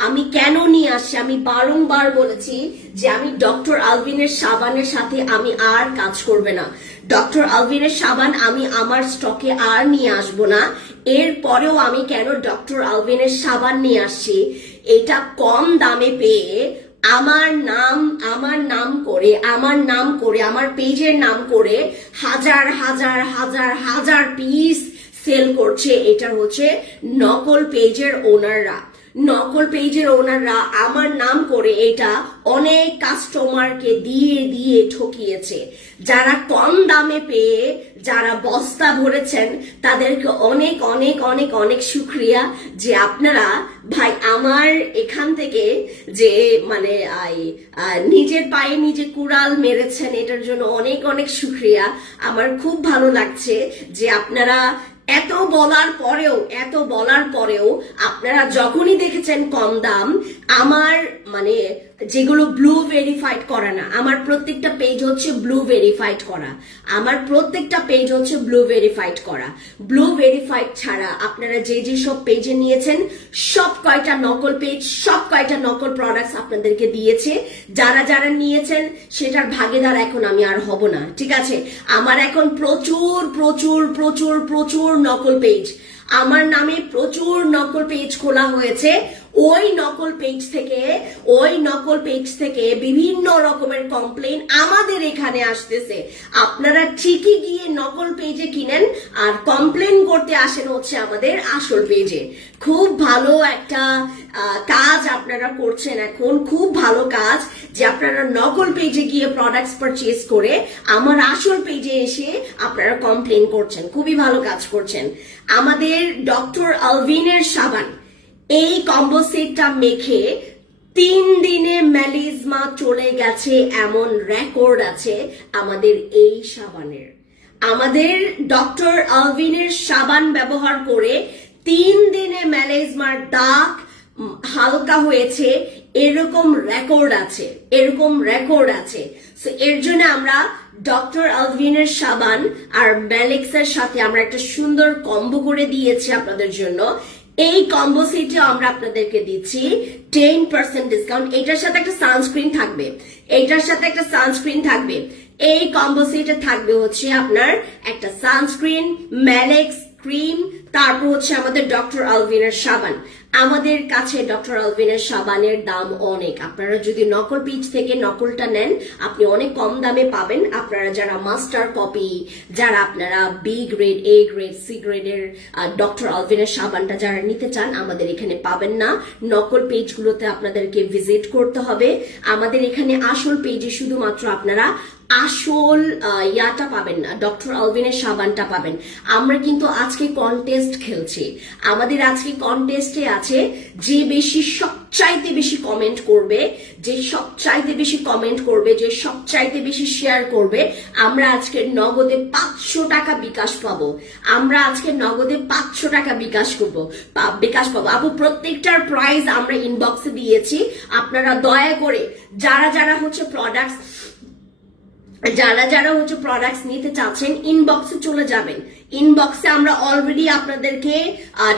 আমি কেন নিয়ে আসছি? আমি বারংবার বলেছি যে আমি ডক্টর আলভিনের সাবানের সাথে আমি আর কাজ করবে না। ডক্টর আলভিনের সাবান আমি আমার স্টকে আর নিয়ে আসবো না। এরপরেও আমি কেন ডক্টর আলভিনের সাবান নিয়ে আসছি? এটা কম দামে পেয়ে আমার নাম করে আমার পেজের নাম করে হাজার পিস সেল করছে। এটা হচ্ছে নকল পেজের ওনাররা আমার নাম করে এটা অনেক কাস্টমারকে দিয়ে ঠকিয়েছে। যারা কম দামে পেয়ে যারা বস্তা ভরেছেন তাদেরকে অনেক অনেক অনেক অনেক শুকরিয়া যে আপনারা ভাই আমার এখান থেকে যে মানে নিজের পায়ে নিজে কুড়াল মেরেছেন, এটার জন্য অনেক অনেক শুকরিয়া। আমার খুব ভালো লাগছে যে আপনারা এত বলার পরেও আপনারা যখনই দেখেছেন কম দাম, আমার মানে যেগুলো ব্লু ভেরিফাইড করা না, আমার প্রত্যেকটা পেজ হচ্ছে ব্লু ভেরিফাইড করা, ব্লু ভেরিফাইড ছাড়া আপনারা যে সব পেজে নিয়েছেন সব কয়টা নকল পেজ, সব কয়টা নকল প্রোডাক্টস আপনাদেরকে দিয়েছে। যারা যারা নিয়েছেন সেটার ভাগীদার এখন আমি আর হব না, ঠিক আছে? আমার এখন প্রচুর প্রচুর প্রচুর প্রচুর নকল পেজ, আমার নামে প্রচুর নকল পেজ খোলা হয়েছে। ওই নকল পেজ থেকে বিভিন্ন রকমের কমপ্লেন আমাদের এখানে আসতেছে। আপনারা ঠিকই গিয়ে নকল পেজে কিনেন আর কমপ্লেন করতে আসেন হচ্ছে আমাদের আসল পেজে। খুব ভালো একটা কাজ আপনারা করছেন এখন, খুব ভালো কাজ যে আপনারা নকল পেজে গিয়ে প্রোডাক্টস পারচেজ করে আমার আসল পেজে এসে আপনারা কমপ্লেন করছেন। খুবই ভালো কাজ করছেন। আমাদের ডক্টর আলভিনের সাবান, এই কম্বো সেটটা মেখে 3 দিনে ম্যালিজমা চলে গেছে এমন রেকর্ড আছে আমাদের এই সাবানের। আমাদের ডক্টর আলভিনের সাবান ব্যবহার করে 3 দিনে ম্যালিজমার দাগ হালকা হয়েছে, এরকম রেকর্ড আছে। সো এর জন্য আমরা ডক্টর আলভিনের সাবান আর ম্যালেক্সের সাথে আমরা একটা সুন্দর কম্বো করে দিয়েছি আপনাদের জন্য। এই কম্বো সেটে আমরা আপনাদেরকে দিচ্ছি 10% ডিসকাউন্ট। এটার সাথে একটা সানস্ক্রিন থাকবে, এই কম্বো সেটে থাকবে হচ্ছে আপনার একটা সানস্ক্রিন, ম্যালেক্স ক্রিম, তারপর হচ্ছে আমাদের ডক্টর আলভিনের সাবান। আমাদের কাছে ডক্টর আলভিনের সাবানের দাম অনেক, আপনারা যদি নকল পেজ থেকে নকলটা নেন আপনি অনেক কম দামে পাবেন। আপনারা যারা মাস্টার কপি, যারা আপনারা B grade, A grade, C গ্রেডের ডক্টর আলভিনের সাবানটা যারা নিতে চান আমাদের এখানে পাবেন না। নকল পেজগুলোতে আপনাদেরকে ভিজিট করতে হবে। আমাদের এখানে আসল পেজে শুধুমাত্র আপনারা আসল ইয়াটা পাবেন না, ডক্টর আলভিনের সাবানটা পাবেন। আমরা কিন্তু আজকে কন্টেস্ট খেলছি। আমাদের আজকে কন্টেস্টে আছে যে সবচাইতে বেশি কমেন্ট করবে, যে সবচাইতে বেশি শেয়ার করবে, আমরা আজকে নগদে 500 টাকা বিকাশ পাবো। বিকাশ পাবো আপু। প্রত্যেকটার প্রাইস আমরা ইনবক্সে দিয়েছি। আপনারা দয়া করে যারা যারা হচ্ছে প্রোডাক্টস নিতে চাচ্ছেন ইনবক্সে চলে যাবেন। ইনবক্সে আমরা অলরেডি আপনাদেরকে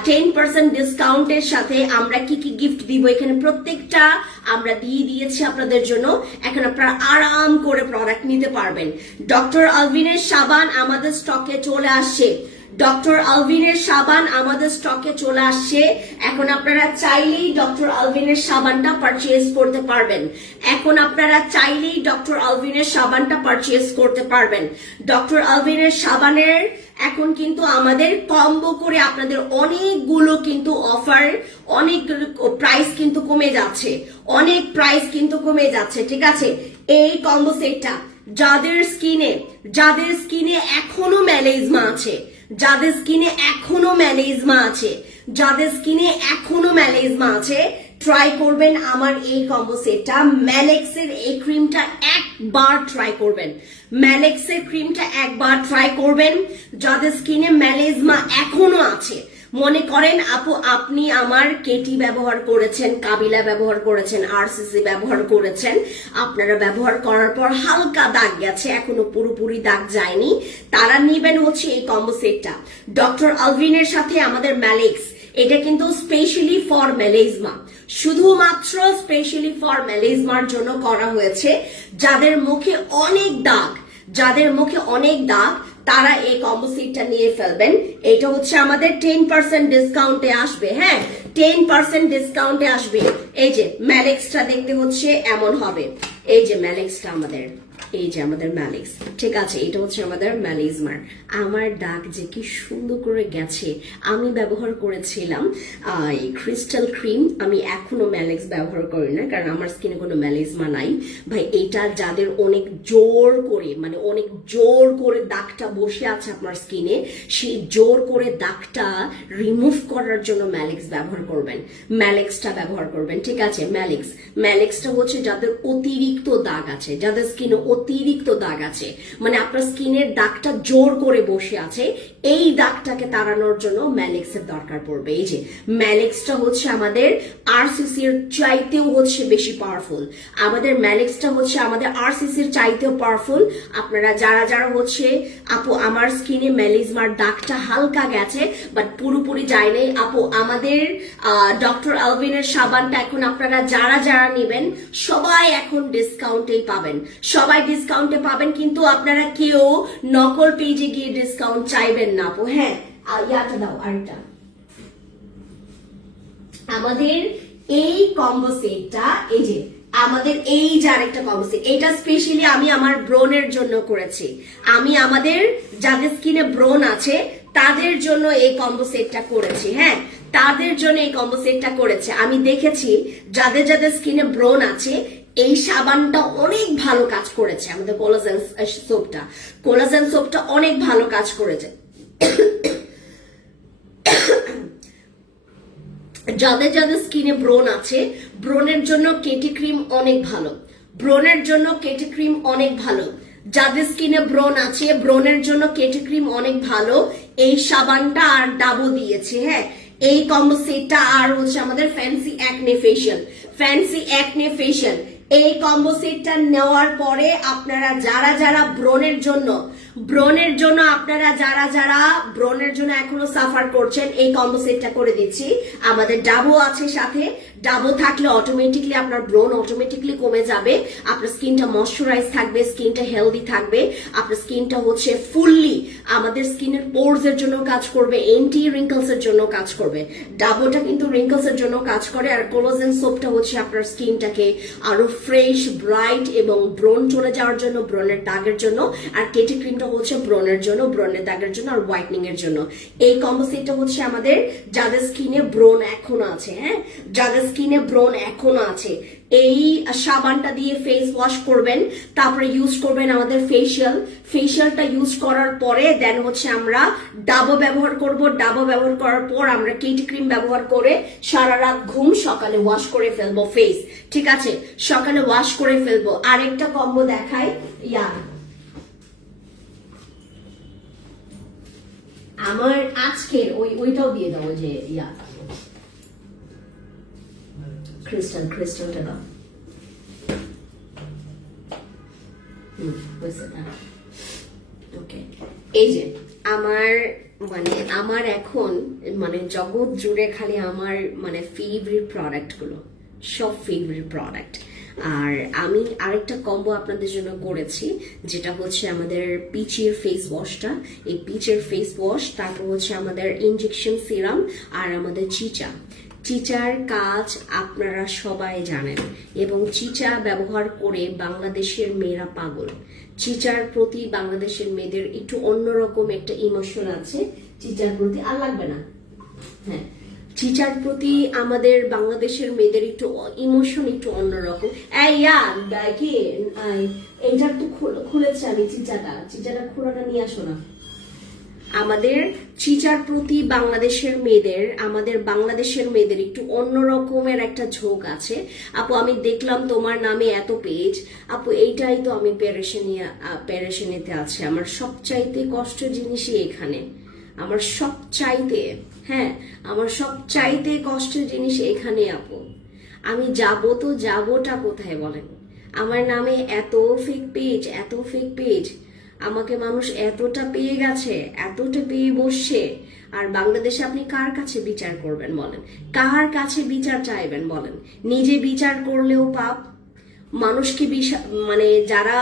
10% ডিসকাউন্টের সাথে আমরা কি কি গিফট দিব এখানে প্রত্যেকটা আমরা দিয়ে দিয়েছি আপনাদের জন্য। এখন আপনারা আরাম করে প্রোডাক্ট নিতে পারবেন। ডক্টর আলভিনের সাবান আমাদের স্টকে চলে আসছে। এখন আপনারা চাইলেই ডক্টর আলভিনের সাবানটা পারচেজ করতে পারবেন। ডক্টর আলভিনের সাবানের এখন কিন্তু আমাদের কম্বো করে আপনাদের অনেকগুলো কিন্তু অফার, অনেক প্রাইস কিন্তু কমে যাচ্ছে, ঠিক আছে? এই কম্বো সেটটা যাদের স্কিনে এখনো ম্যালেজমা আছে, ট্রাই করবেন আমার এই কম্বো সেটটা। ম্যালেক্সের এই ক্রিমটা একবার ট্রাই করবেন। যাদের স্কিনে ম্যালেজমা এখনো আছে, মনে করেন আপু আপনি আমার কেটি ব্যবহার করেছেন, কাবিলা ব্যবহার করেছেন, আরসিসি ব্যবহার করেছেন, আপনারা ব্যবহার করার পর হালকা দাগ গেছে, এখনো পুরোপুরি দাগ যায়নি, তারা নেবেন হচ্ছে এই কম্বো সেটটা। ডক্টর আলভিনের সাথে আমাদের ম্যালেক্স, এটা কিন্তু স্পেশালি ফর ম্যালেজমা, শুধুমাত্র স্পেশালি ফর ম্যালেজমার জন্য করা হয়েছে। যাদের মুখে অনেক দাগ তারা এই কম্বো সেটটা নিয়ে ফেলবেন। এটা হচ্ছে আমাদের 10% ডিসকাউন্টে আসবে। হ্যাঁ, 10% ডিসকাউন্টে আসবে। এই যে ম্যালেক্সটা দেখতে হচ্ছে এমন হবে। এই যে ম্যালেক্সটা আমাদের, ম্যালেক্স, ঠিক আছে? এটা হচ্ছে আমাদের ম্যালেজমার। আমার দাগ যে কি সুন্দর করে গেছে। আমি ব্যবহার করেছিলাম এই ক্রিস্টাল ক্রিম। আমি এখনো ম্যালেক্স ব্যবহার করি না, কারণ আমার স্কিনে কোনো ম্যালেজমা নাই। ভাই এটা যাদের অনেক জোর করে দাগটা বসে আছে আপনার স্কিনে, সেই জোর করে দাগটা রিমুভ করার জন্য ম্যালেক্সটা ব্যবহার করবেন, ঠিক আছে? ম্যালেক্সটা হচ্ছে যাদের অতিরিক্ত দাগ আছে, যাদের স্কিনে অতিরিক্ত দাগ আছে, মানে আপনার স্কিনের দাগটা জোর করে বসে আছে, এই দাগটাকে তাড়ানোর জন্য ম্যালেক্সের দরকার পড়বে। এই যে ম্যালেক্সটা হচ্ছে আমাদের আরসিসির চাইতেও হচ্ছে বেশি পাওয়ারফুল, আমাদের ম্যালেক্সটা হচ্ছে আমাদের আরসিসির চাইতেও পাওয়ারফুল। আপনারা যারা যারা হচ্ছে আপু আমার স্কিনে ম্যালিজমার দাগটা হালকা গেছে বাট পুরোপুরি যায় নাই, আপু আমাদের ডক্টর আলভিনের সাবানটা এখন আপনারা যারা যারা নেবেন সবাই এখন ডিসকাউন্টেই পাবেন, সবাই ডিসকাউন্টে পাবেন, কিন্তু আপনারা কেউ নকল পেজে গিয়ে ডিসকাউন্ট চাইবেন না আপু। হ্যাঁ ইয়াটা দাও আরেকটা। আমাদের এই কম্বো সেটটা, এই যে আমাদের এই যে আরেকটা কম্বো সেট, এটা স্পেশালি আমি আমার ব্রোনের জন্য করেছি, আমি আমাদের যাদের স্কিনে ব্রোন আছে তাদের জন্য এই কম্বো সেটটা করেছি। হ্যাঁ, তাদের জন্য এই কম্বো সেটটা করেছে। আমি দেখেছি যাদের যাদের স্কিনে ব্রোন আছে এই সাবানটা অনেক ভালো কাজ করেছে, আমাদের কোলাজেন সোপটা অনেক ভালো কাজ করেছে। যাদের যাদের স্কিনে ব্রোন আছে ব্রোনের জন্য কেটি ক্রিম অনেক ভালো, ব্রোনের জন্য কেটি ক্রিম অনেক ভালো, যাদের স্কিনে ব্রোন আছে ব্রোনের জন্য কেটি ক্রিম অনেক ভালো। এই সাবানটা আর ডাবো দিয়েছে। হ্যাঁ, এই কম্বো সেটটা আর হচ্ছে আমাদের ফ্যান্সি অ্যাকনে ফেশিয়াল, এই কম্বো সেটটা নেওয়ার পরে আপনারা যারা যারা ব্রোনের জন্য আপনারা যারা যারা ব্রোনের জন্য এখনো সাফার করছেন এই কম্বো সেটটা করে দিচ্ছি। আমাদের ডাবো আছে সাথে, ডাবো থাকলে অটোমেটিকলি আপনার ব্রোন অটোমেটিকলি কমে যাবে, আপনার স্কিনটা ময়শ্চারাইজ থাকবে, স্কিনটা হেলদি থাকবে, আপনার স্কিনটা হচ্ছে ফুললি আমাদের স্কিনের পোরস এর জন্য কাজ করবে, এন্টি রিঙ্কলস এর জন্য কাজ করবে। ডাবোটা কিন্তু রিঙ্কলস এর জন্য কাজ করে, আর কোলাজেন সোপটা হচ্ছে আপনার স্কিনটাকে আরো ফ্রেশ ব্রাইট এবং ব্রোন চলে যাওয়ার জন্য, ব্রনের দাগের জন্য, আর কেটি ক্রিমটা হচ্ছে ব্রনের জন্য, ব্রনের দাগের জন্য আর হোয়াইটনিং এর জন্য। এই কম্বো সেটটা হচ্ছে আমাদের যাদের স্কিনে ব্রোন এখনো আছে, হ্যাঁ যাদের স্কিনে ব্রোন এখনো আছে এই সাবানটা দিয়ে ফেস ওয়াশ করবেন, তারপরে ইউজ করবেন আমাদের ফেশিয়ালটা ইউজ করার পরে দেন হচ্ছে আমরা ডাবো ব্যবহার করব, ডাবো ব্যবহার করার পর আমরা কেটি ক্রিম ব্যবহার করে সারা রাত ঘুম, সকালে ওয়াশ করে ফেলবো ফেস। ঠিক আছে, সকালে ওয়াশ করে ফেলবো। আরেকটা কম্বো দেখাই, আমার আজকের ওইটাও দিয়ে দাও, যে ক্রিস্টালটা দাও। ওকে, এই যে আমার এখন জগৎ জুড়ে খালি আমার ফেভারিট প্রোডাক্ট গুলো, সব ফেভারিট প্রোডাক্ট। আর আমি আরেকটা কম্বো আপনাদের জন্য করেছি, যেটা হচ্ছে আমাদের পিচের ফেস ওয়াশটা, এই পিচের ফেস ওয়াশ, তারপর হচ্ছে আমাদের ইনজেকশন সিরাম, আর আমাদের চিচার কাজ আপনারা সবাই জানেন, এবং চিচা ব্যবহার করে বাংলাদেশের মেয়েরা পাগল। চিচার প্রতি বাংলাদেশের মেয়েদের একটু অন্যরকম একটা ইমোশন আছে চিচার প্রতি, আর লাগবে না। হ্যাঁ, চিচার প্রতি আমাদের বাংলাদেশের মেয়েদের একটু ইমোশন একটু অন্যরকম। কি এইটার তো খুলেছে, আমি চিচাটা খোলাটা নিয়ে আসো না। আমাদের চিচার প্রতি আমাদের বাংলাদেশের মেয়েদের একটু অন্যরকমের একটা ঝোঁক আছে। আপু আমি দেখলাম তোমার নামে এত পেজ, আপু এইটাই তো আমি প্যারেশানিতে আছে। আমার সবচাইতে কষ্ট জিনিসই এখানে, আমার সবচাইতে কষ্টের জিনিস এখানে আপু। আমি যাবোটা কোথায় বলেন? আমার নামে এত ফেক পেজ, আমাকে মানুষ এতটা পেয়ে গেছে, এতটা পেয়ে বসছে। আর বাংলাদেশে আপনি কার কাছে বিচার করবেন বলেন? কার কাছে বিচার চাইবেন বলেন? নিজে বিচার করলেও পাপ, মানুষকে যারা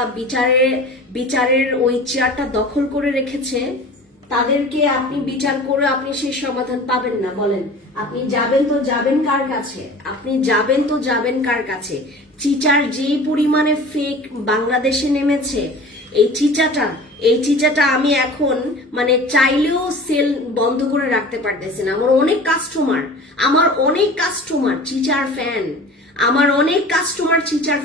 বিচারের ওই চেয়ারটা দখল করে রেখেছে তাদেরকে আপনি বিচার করে আপনি সেই সমাধান পাবেন না বলেন? আপনি যাবেন তো যাবেন কার কাছে? চিচার যেই পরিমাণে ফেক বাংলাদেশে নেমেছে, এই চিচাটা আমি এখন চাইলেও সেল বন্ধ করে রাখতে পারতেছি না। আমার অনেক কাস্টমার চিচার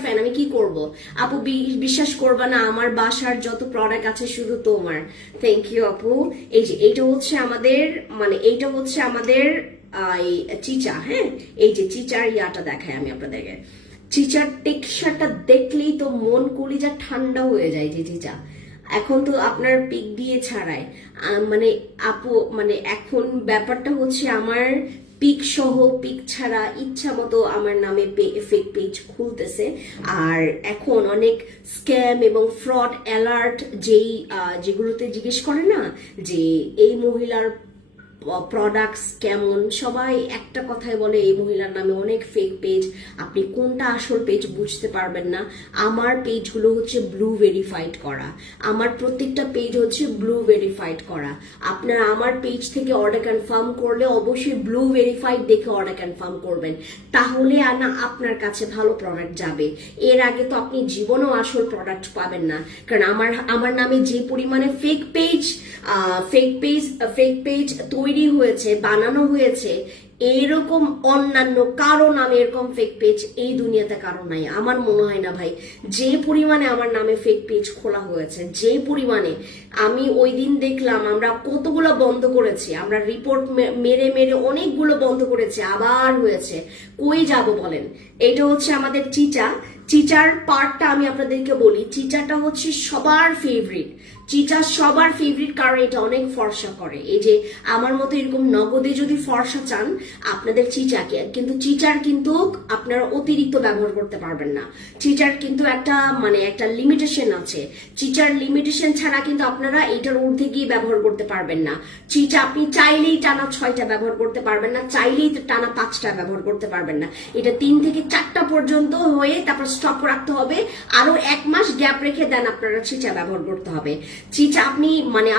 ফ্যান, আমি কি করব? আপু বিশ্বাস করবা না, আমার বাসার যত প্রোডাক্ট আছে শুধু তোমার। থ্যাংক ইউ আপু। এই যে এইটা হচ্ছে আমাদের চিচা। হ্যাঁ, এই যে চিচার ইয়াটা দেখাই আমি আপনাদেরকে। চিচার টেক্সচারটা দেখলেই তো মন কলিজা ঠান্ডা হয়ে যায় যে চিচা। এখন তো আপনার পিক দিয়ে ছাড়ায় মানে আপু মানে এখন ব্যাপারটা হচ্ছে আমার পিক সহ পিক ছাড়া ইচ্ছা মতো আমার নামে ফেক পেজ খুলতেছে। আর এখন অনেক স্ক্যাম এবং ফ্রড অ্যালার্ট যেগুলোতে জিজ্ঞেস করে না যে এই মহিলার প্রোডাক্টস কেমন, সবাই একটা কথাই বলে এই মহিলার নামে অনেক ফেক পেজ, আপনি কোনটা আসল পেজ বুঝতে পারবেন না। আমার পেজগুলো হচ্ছে ব্লু ভেরিফাইড করা, আমার প্রত্যেকটা পেজ হচ্ছে ব্লু ভেরিফাইড করা। আপনারা আমার পেজ থেকে অর্ডার কনফার্ম করলে অবশ্যই ব্লু ভেরিফাইড দেখে অর্ডার কনফার্ম করবেন, তাহলে না আপনার কাছে ভালো প্রোডাক্ট যাবে। এর আগে তো আপনি জীবনেও আসল প্রোডাক্ট পাবেন না, কারণ আমার নামে যে পরিমাণে ফেক পেজ তৈরি হয়েছে, বানানো হয়েছে, এইরকম অন্যান্য কারো নামে এরকম ফেক পেজ এই দুনিয়াতে কারো নাই। আমার মনে হয় না ভাই, যে পরিমাণে আমার নামে ফেক পেজ খোলা হয়েছে, যে পরিমাণে আমি ওই দিন দেখলাম আমরা কতগুলো বন্ধ করেছি, আমরা রিপোর্ট মেরে মেরে অনেকগুলো বন্ধ করেছি, আবার হয়েছে। কই যাব বলেন? এটা হচ্ছে আমাদের চিচার পার্টটা আমি আপনাদেরকে বলি, চিচাটা হচ্ছে সবার ফেভারিট। চিচা সবার ফেভারিট, কারণ এটা অনেক ফর্সা করে। এই যে আমার মতো এরকম নগদে যদি ফর্সা চান আপনাদের চিচাকে, কিন্তু চিচার কিন্তু আপনারা অতিরিক্ত ব্যবহার করতে পারবেন না। চিচার কিন্তু একটা লিমিটেশন আছে। চিচার লিমিটেশন ছাড়া কিন্তু আপনারা এটার ঊর্ধ্বে গিয়ে ব্যবহার করতে পারবেন না। চিচা আপনি চাইলেই টানা 6টা ব্যবহার করতে পারবেন না, চাইলেই টানা 5টা ব্যবহার করতে পারবেন না। এটা 3 থেকে 4টা পর্যন্ত হয়ে তারপর স্টপ রাখতে হবে, আরো 1 মাস গ্যাপ রেখে দেন আপনারা চিচা ব্যবহার করতে হবে। চিচা আপনি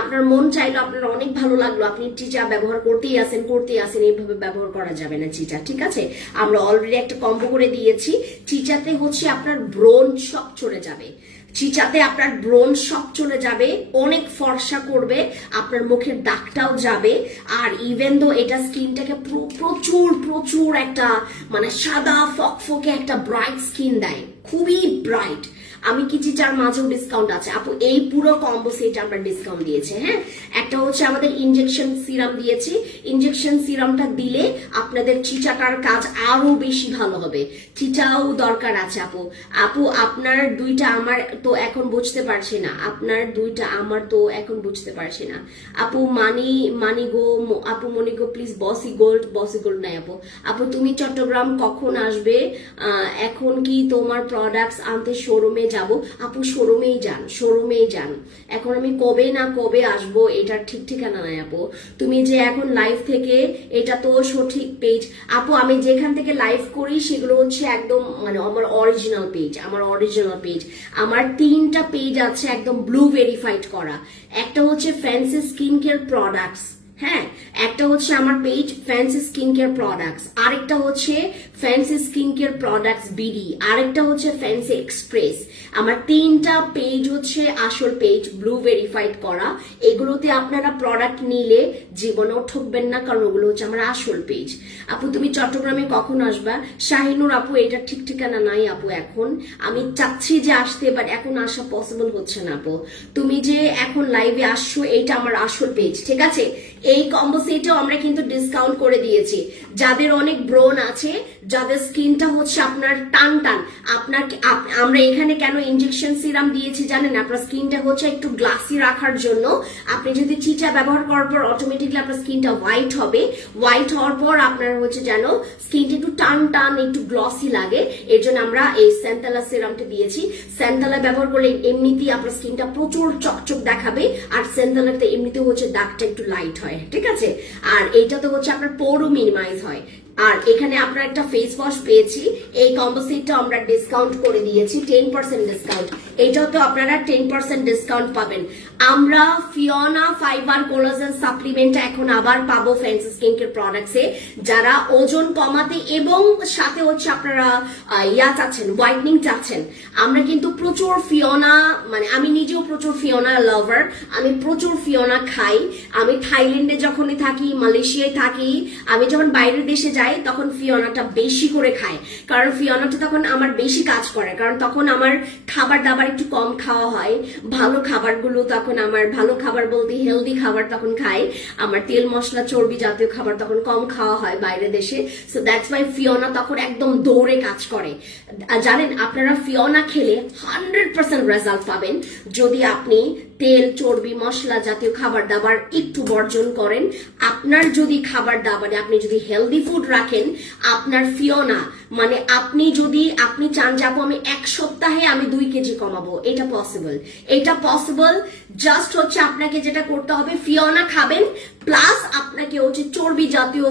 আপনার মন চাইলো, আপনার অনেক ভালো লাগলো, আপনি চিচা ব্যবহার করতেই আসেন, এইভাবে ব্যবহার করা যাবে না চিচা, ঠিক আছে? আমরা অলরেডি একটা কম্বো করে দিয়েছি। চিচাতে হচ্ছে আপনার ব্রণ সব চলে যাবে, চিচাতে আপনার ব্রণ সব চলে যাবে, অনেক ফর্সা করবে, আপনার মুখের দাগটাও যাবে। আর ইভেন দো এটা স্কিনটাকে প্রচুর একটা সাদা ফকফকে একটা ব্রাইট স্কিন দেয়, খুবই ব্রাইট। আমি কি চিচার মাঝেও ডিসকাউন্ট আছে আপু, এই পুরো কম্বো সেট আমরা ডিসকাউন্ট দিয়েছি। হ্যাঁ, একটা হচ্ছে আমাদের ইনজেকশন সিরাম দিয়েছি, ইনজেকশন সিরামটা দিলে আপনাদের চিচাটার কাজ আরো বেশি ভালো হবে। চিচাও দরকার আছে আপু আপনার দুইটা আমার তো এখন বুঝতে পারছি না, আপনার দুইটা আমার তো এখন বুঝতে পারছি না। আপু মানি গো আপু মনি গো প্লিজ, বসি গোল্ড নাই আপু তুমি চট্টগ্রাম কখন আসবে? এখন কি তোমার প্রোডাক্টস আনতে শোরুমে যাব? আপু শোরুমেই যান। এখন আমি কবে আসবো এটা ঠিক ঠিকানা নাই আপু। তুমি যে এখন লাইভ থেকে, এটা তো সঠিক পেজ আপু, আমি যেখান থেকে লাইভ করি সেগুলো হচ্ছে একদম আমার অরিজিনাল পেজ। আমার 3টা পেজ আছে একদম ব্লু ভেরিফাইড করা। একটা হচ্ছে ফ্যান্সি স্কিন কেয়ার প্রোডাক্টস, হ্যাঁ, একটা হচ্ছে আমার page fancy skin care products, আরেকটা হচ্ছে fancy skin care products BD, আরেকটা হচ্ছে ফ্যান্সি এক্সপ্রেস। আমার 3টা পেজ হচ্ছে আসল পেজ, ব্লু ভেরিফাইড করা। এগুলোতে আপনারা প্রোডাক্ট নিলে জীবনেও ঠকবেন না, কারণ ওগুলো হচ্ছে আমার আসল পেজ। আপু তুমি চট্টগ্রামে কখন আসবা? শাহিনুর আপু এটা ঠিক ঠিকানা নাই আপু, এখন আমি চাচ্ছি যে আসতে, বাট এখন আসা পসিবল হচ্ছে না আপু। তুমি যে এখন লাইভে আসছো, এইটা আমার আসল পেজ, ঠিক আছে? এই কম্বো সেটও আমরা কিন্তু ডিসকাউন্ট করে দিয়েছি। যাদের অনেক ব্রণ আছে, যাদের স্কিনটা হচ্ছে আপনার টান আমরা এখানে কেন ইনজেকশন সিরাম দিয়েছি জানেন? আপনার স্কিনটা হচ্ছে একটু গ্লাসি রাখার জন্য। আপনি যদি চিচা ব্যবহার করার পর অটোমেটিকলি আপনার স্কিনটা হোয়াইট হবে, হোয়াইট হওয়ার পর আপনার হচ্ছে যেন স্কিনটা একটু টান একটু গ্লসি লাগে, এর জন্য আমরা এই স্যান্টালা সিরামটা দিয়েছি। স্যান্টালা ব্যবহার করলে এমনিতেই আপনার স্কিনটা প্রচুর চকচক দেখাবে, আর স্যান্টালাতে এমনিতেও হচ্ছে দাগটা একটু লাইট হয়, ঠিক আছে? আর এইটাতে হচ্ছে আপনার পোরও মিনিমাইজ হয়। আর এখানে আপনারা একটা ফেস ওয়াশ পেয়েছি, এই কম্বো সেটটা আমরা ডিসকাউন্ট করে দিয়েছি, 10% ডিসকাউন্ট। এটাও তো আপনারা 10% ডিসকাউন্ট পাবেন। আমরা ফিওনা ফাইবার কোলাজেন সাপ্লিমেন্টটা এখন আবার পাবো ফ্যান্সি স্কিন কেয়ার প্রোডাক্টসে। যারা ওজন কমাতে এবং সাথে হচ্ছে আপনারা চাচ্ছেন, হোয়াইটনিং চাচ্ছেন, আমরা কিন্তু প্রচুর ফিওনা, আমি নিজেও প্রচুর ফিওনা লাভার, আমি প্রচুর ফিওনা খাই। আমি থাইল্যান্ডে যখনই থাকি, মালয়েশিয়ায় থাকি, আমি যখন বাইরের দেশে যাই যাই তখন ফিওনাটা বেশি করে খায়, কারণ ফিওনাটা তখন আমার বেশি কাজ করে, কারণ তখন আমার খাবার দাবার একটু কম খাওয়া হয়, ভালো খাবারগুলো তখন আমার, ভালো খাবার বলতে হেলদি খাবার তখন খাই, আমার তেল মশলা চর্বি জাতীয় খাবার তখন কম খাওয়া হয় বাইরের দেশে। সো দ্যাটস ওয়াই ফিওনা তখন একদম দৌড়ে কাজ করে। জানেন আপনারা ফিওনা খেলে 100% রেজাল্ট পাবেন যদি আপনি তেল চর্বি মশলা জাতীয় খাবার দাবার একটু বর্জন করেন। আপনার যদি খাবার দাবারে আপনি যদি হেলদি ফুড রাখেন, আপনার ফিওনা মানে আপনি চান যে আপু আমি 1 সপ্তাহে আমি 2 কেজি কমাবো, এটা পসিবল। জাস্ট হচ্ছে আপনাকে যেটা করতে হবে, ফিওনা খাবেন প্লাস আপনাকে হচ্ছে চর্বি জাতীয়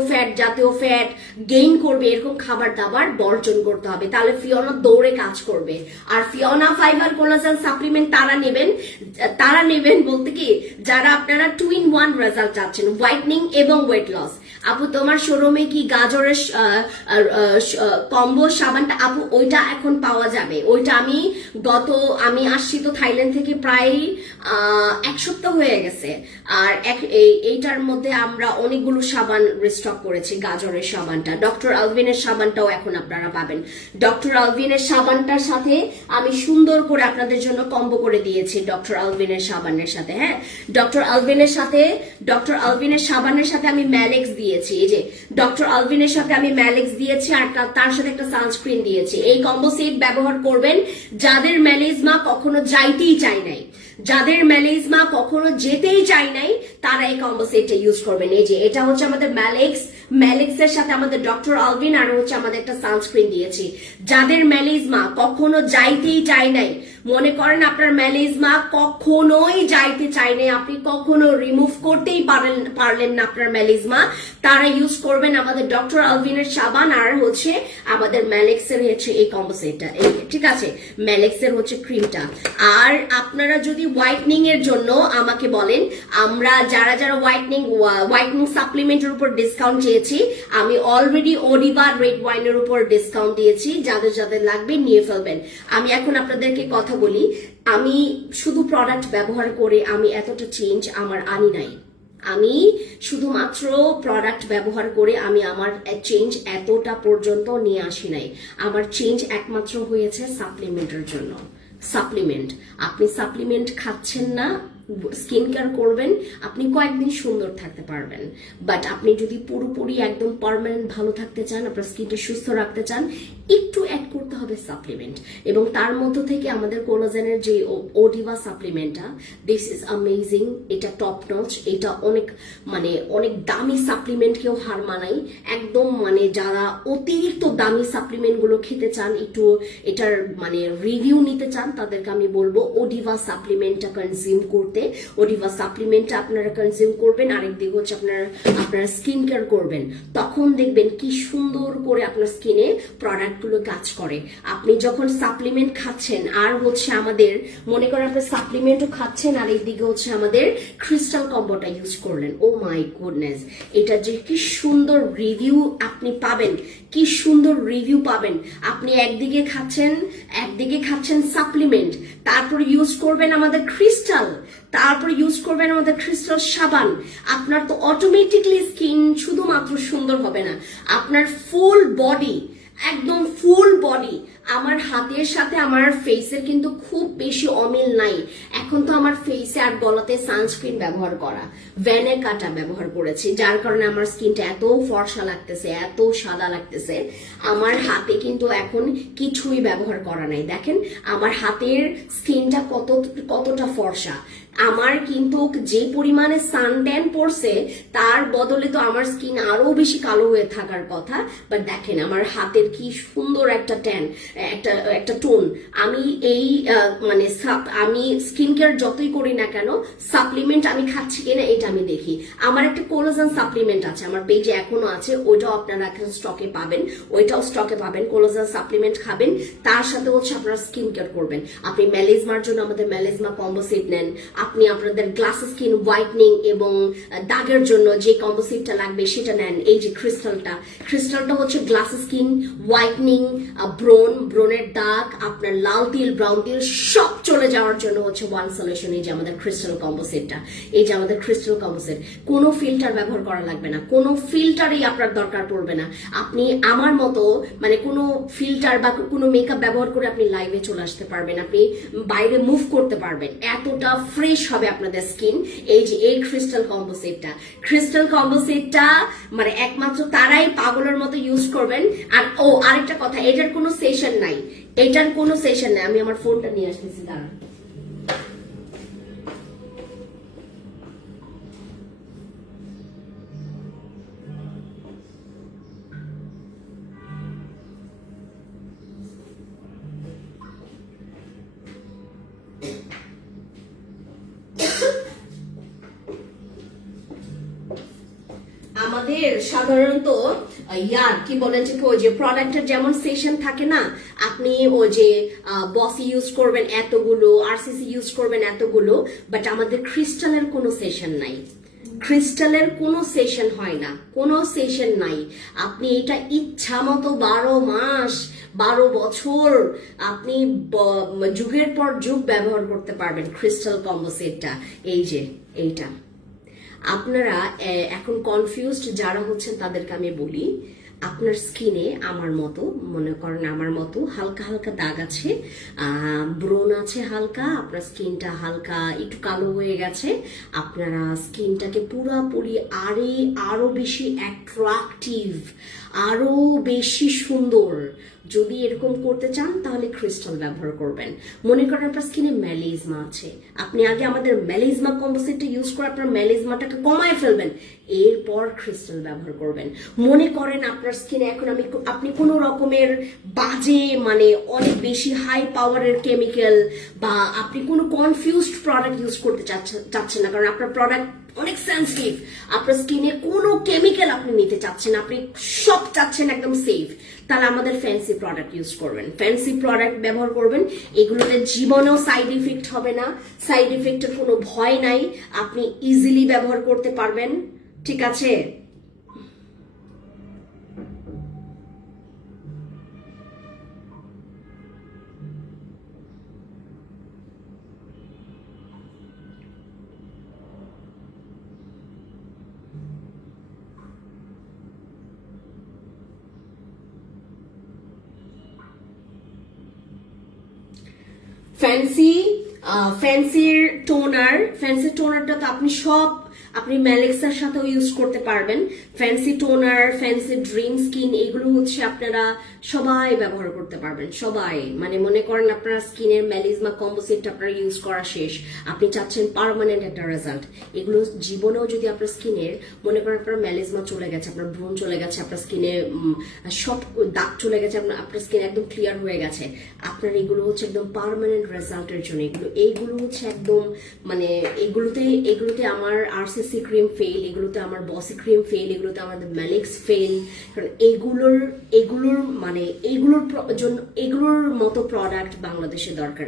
ফ্যাট গেইন করবে এরকম খাবার দাবার বর্জন করতে হবে, তাহলে ফিওনা দৌড়ে কাজ করবে। আর ফিওনা ফাইবার কোলাজেন সাপ্লিমেন্ট তারা নেবেন বলতে কি, যারা আপনারা 2-in-1 রেজাল্ট চাচ্ছেন, হোয়াইটনিং এবং ওয়েট লস। আপু তোমার শোরুমে কি গাজরের কম্বো সাবানটা, আপু ওইটা এখন পাওয়া যাবে। ওইটা আমি আসছি তো থাইল্যান্ড থেকে প্রায় 1 সপ্তাহ হয়ে গেছে, আর এইটার মধ্যে আমরা অনেকগুলো সাবান রিস্টক করেছি। গাজরের সাবানটা, ডক্টর আলভিনের সাবানটাও এখন আপনারা পাবেন। ডক্টর আলভিনের সাবানটার সাথে আমি সুন্দর করে আপনাদের জন্য কম্বো করে দিয়েছি ডক্টর আলভিনের সাবানের সাথে। হ্যাঁ, ডক্টর আলভিনের সাবানের সাথে আমি ম্যালেক্স দিয়েছি। এই যে ডক্টর আলভিনের সাথে আমি ম্যালেক্স দিয়েছি, আর তার সাথে একটা সানস্ক্রিন দিয়েছি। এই কম্বো সেট ব্যবহার করবেন যাদের ম্যালেজমা কখনো যাইতেই চায় নাই, যাদের ম্যালেজমা কখনো যেতেই চায় নাই, তারা এই কম্বো সেটটা ইউজ করবেন। এই যে এটা হচ্ছে আমাদের ম্যালেক্সের সাথে আমাদের ডক্টর আলভিন, আর হচ্ছে আমাদের একটা সানস্ক্রিন দিয়েছি। যাদের ম্যালেজমা কখনো যাইতেই চায় নাই, মনে করেন আপনার ম্যালেজমা কখনোই যাইতে চায় নাই, আপনি কখনো রিমুভ করতেই পারলেন না আপনার ম্যালেজমা, তারা ইউজ করবেন আমাদের ডক্টর আলভিনের সাবান, আর হচ্ছে আমাদের ম্যালেক্সের হচ্ছে এই কম্বো সেটটা। ঠিক আছে, ম্যালেক্সের হচ্ছে ক্রিমটা। আর আপনারা যদি হোয়াইটনিং এর জন্য আমাকে বলেন, আমরা যারা হোয়াইটনিং সাপ্লিমেন্টের উপর ডিসকাউন্ট চেয়েছি, আমি অলরেডি ওডিবা রেড ওয়াইনের উপর ডিসকাউন্ট দিয়েছি, যাদের লাগবে নিয়ে ফেলবেন। আমি এখন আপনাদেরকে কথা বলি, আমি শুধু প্রোডাক্ট ব্যবহার করে আমি এতটা চেঞ্জ আমার আনি নাই। আমি শুধুমাত্র প্রোডাক্ট ব্যবহার করে আমি আমার চেঞ্জ এতটা পর্যন্ত নিয়ে আসি নাই। আমার চেঞ্জ একমাত্র হয়েছে সাপ্লিমেন্টের জন্য। সাপ্লিমেন্ট, আপনি সাপ্লিমেন্ট খাচ্ছেন না, স্কিন কেয়ার করবেন, আপনি কয়েকদিন সুন্দর থাকতে পারবেন, বাট আপনি যদি পুরোপুরি একদম পার্মানেন্ট ভালো থাকতে চান, আপনার স্কিনটা সুস্থ রাখতে চান, একটু অ্যাড করতে হবে সাপ্লিমেন্ট। এবং তার মধ্য থেকে আমাদের কোলাজেনের যে ওডিভা সাপ্লিমেন্টটা, দিস ইজ অ্যামেজিং, এটা টপ নচ, এটা অনেক দামি সাপ্লিমেন্টকেও হার মানাই একদম। যারা অতিরিক্ত দামি সাপ্লিমেন্টগুলো খেতে চান, একটু এটার রিভিউ নিতে চান, তাদেরকে আমি বলবো ওডিভা সাপ্লিমেন্টটা কনজিউম করতে। ওডিভা সাপ্লিমেন্টটা আপনারা কনজিউম করবেন, আরেকদিকে হচ্ছে আপনারা স্কিন কেয়ার করবেন, তখন দেখবেন কি সুন্দর করে আপনার স্কিনে প্রোডাক্টগুলো কাজ করে। আপনি যখন সাপ্লিমেন্ট খাচ্ছেন, আর হচ্ছে আমাদের মনে করেন আপনি সাপ্লিমেন্টও খাচ্ছেন, আর এইদিকে হচ্ছে আমাদের ক্রিস্টাল কম্বোটা ইউজ করলেন, ও মাই গুডনেস, এটা যে কি সুন্দর রিভিউ আপনি পাবেন, কি সুন্দর রিভিউ পাবেন। আপনি একদিকে খাচ্ছেন সাপ্লিমেন্ট, তারপর ইউজ করবেন আমাদের ক্রিস্টাল, তারপর ইউজ করবেন আমাদের ক্রিস্টাল সাবান। আপনার তো অটোমেটিকলি স্কিন শুধুমাত্র সুন্দর হবে না, আপনার ফুল বডি, একদম ফুল বডি। আমার হাতের সাথে আমার ফেসের কিন্তু খুব বেশি অমিল নাই। এখন তো আমার ফেসে আর গলাতে সানস্ক্রিন ব্যবহার করা, ভ্যানেকাটা ব্যবহার করেছি, যার কারণে আমার স্কিনটা এত ফর্সা লাগতেছে, এত সাদা লাগতেছে। আমার হাতে কিন্তু এখন কিছুই ব্যবহার করা নাই। দেখেন আমার হাতের স্কিনটা কতটা ফর্সা। আমার কিন্তু যে পরিমাণে সানট্যান পড়ছে, তার বদলে তো আমার স্কিন আরো বেশি কালো হয়ে থাকার কথা, বাট দেখেন আমার হাতের কি সুন্দর একটা ট্যান, একটা টোন। আমি আমি স্কিন কেয়ার যতই করি না কেন, সাপ্লিমেন্ট আমি খাচ্ছি কিনা এটা আমি দেখি। আমার একটা কোলাজেন সাপ্লিমেন্ট আছে, আমার পেজে এখনো আছে, ওইটাও আপনারা এখন স্টকে পাবেন। কোলাজেন সাপ্লিমেন্ট খাবেন, তার সাথে হচ্ছে আপনারা স্কিন কেয়ার করবেন। আপনি ম্যালেজমার জন্য আমাদের ম্যালেজমা কম্বো সেট নেন, আপনি আপনাদের গ্লাস স্কিন হোয়াইটনিং এবং দাগের জন্য যে কম্বো সেটটা লাগবে সেটা নেন। এই যে ক্রিস্টালটা হচ্ছে গ্লাস স্কিন হোয়াইটনিং, ব্রোন ব্রণের দাগ, আপনার লাল তিল, ব্রাউন তিল সব চলে যাওয়ার জন্য হচ্ছে ওয়ান সলিউশন। এই যে আমাদের ক্রিস্টাল কম্বো সেটটা, এই যে আমাদের ক্রিস্টাল কম্বো সেট। কোনো ফিল্টার ব্যবহার করা লাগবে না, কোনো ফিল্টারই আপনার দরকার পড়বে না। আপনি আমার মতো মানে কোনো ফিল্টার বা কোনো মেকআপ ব্যবহার করে আপনি লাইভে চলে আসতে পারবেন, আপনি বাইরে মুভ করতে পারবেন, এতটা ফ্রেশ হবে আপনাদের স্কিন। এই যে এই ক্রিস্টাল কম্বো সেটটা, ক্রিস্টাল কম্বো সেটটা মানে একমাত্র তারাই পাগলের মতো ইউজ করবেন। আর আরেকটা কথা, এটার কোনো সেশন নাই, এটার কোনো সেশন নাই। আমি আমার ফোনটা নিয়ে আসতেছি, দাঁড়ান। আমাদের সাধারণত কি বলেন ওই যে প্রোডাক্টের যেমন সেশন থাকে না, আপনি ওই যে বসি ইউজ করবেন এতগুলো, আরসিসি ইউজ করবেন এতগুলো, বাট আমাদের ক্রিস্টালের কোনো সেশন নাই, ক্রিস্টালের কোনো সেশন হয় না, কোনো সেশন নাই। আপনি এটা ইচ্ছা মতো 12 মাস 12 বছর আপনি যুগের পর যুগ ব্যবহার করতে পারবেন ক্রিস্টাল কম্বো সেটটা। এই যে এইটা আপনারা এখন কনফিউজড যারা হচ্ছেন তাদেরকে আমি বলি, আপনার স্কিনে আমার মতো মনে করেন, আমার মতো হালকা হালকা দাগ আছে, ব্রণ আছে হালকা, আপনার স্কিনটা হালকা একটু কালো হয়ে গেছে, আপনারা স্কিনটাকে পুরোপুরি আরো বেশি অ্যাট্রাকটিভ, আরো বেশি সুন্দর যদি এরকম করতে চান তাহলে ক্রিস্টাল ব্যবহার করবেন। মনে করেন আপনার স্কিনে ম্যালিজমা আছে, আপনি আগে আমাদের ম্যালিজমা কম্বোসেটটা ইউজ করে আপনার ম্যালিজমাটাকে কমায় ফেলবেন, এরপর ক্রিস্টাল ব্যবহার করবেন। মনে করেন আপনার স্কিনে এখন আপনি কোনো রকমের বাজে মানে অনেক বেশি হাই পাওয়ারের কেমিক্যাল বা আপনি কোনো কনফিউজড প্রোডাক্ট ইউজ করতে চাচ্ছেন না, কারণ আপনার প্রোডাক্ট অনেক সেন্সিটিভ, আপনার স্কিনে কোনো কেমিক্যাল আপনি নিতে চাচ্ছেন, আপনি সব চাচ্ছেন একদম সেফ, তাহলে আমাদের ফ্যান্সি প্রোডাক্ট ইউজ করবেন, ফ্যান্সি প্রোডাক্ট ব্যবহার করবেন। এগুলোতে জীবনেও সাইড ইফেক্ট হবে না, সাইড ইফেক্টের কোনো ভয় নাই, আপনি ইজিলি ব্যবহার করতে পারবেন, ঠিক আছে? ফ্যান্সির টোনারটা তো আপনি ম্যালেক্সার সাথেও ইউজ করতে পারবেন। Fancy toner, fancy dream skin, এগুলো হচ্ছে আপনারা সবাই ব্যবহার করতে পারবেন, সবাই। মানে মনে করেন আপনার স্কিনের ম্যালিজমা কম্বোসেটটা আপনার ইউজ করা শেষ, আপনি চাচ্ছেন পার্মানেন্ট একটা রেজাল্ট, এগুলো জীবনেও যদি আপনার স্কিনের মনে করেন আপনার ম্যালিজমা চলে গেছে, আপনার ব্রণ চলে গেছে, আপনার স্কিনে সব দাগ চলে গেছে, আপনার স্কিন একদম ক্লিয়ার হয়ে গেছে, আপনার এগুলো হচ্ছে একদম পার্মানেন্ট রেজাল্টের জন্য। এইগুলো হচ্ছে একদম মানে এগুলোতে আমার আরসিসি ক্রিম ফেল, এগুলোতে আমার বসি ক্রিম ফেল, এগুলোতে আমাদের ম্যালিক্স ফেল, কারণ এগুলোর মানে এগুলোর মতো প্রোডাক্ট বাংলাদেশে দরকার।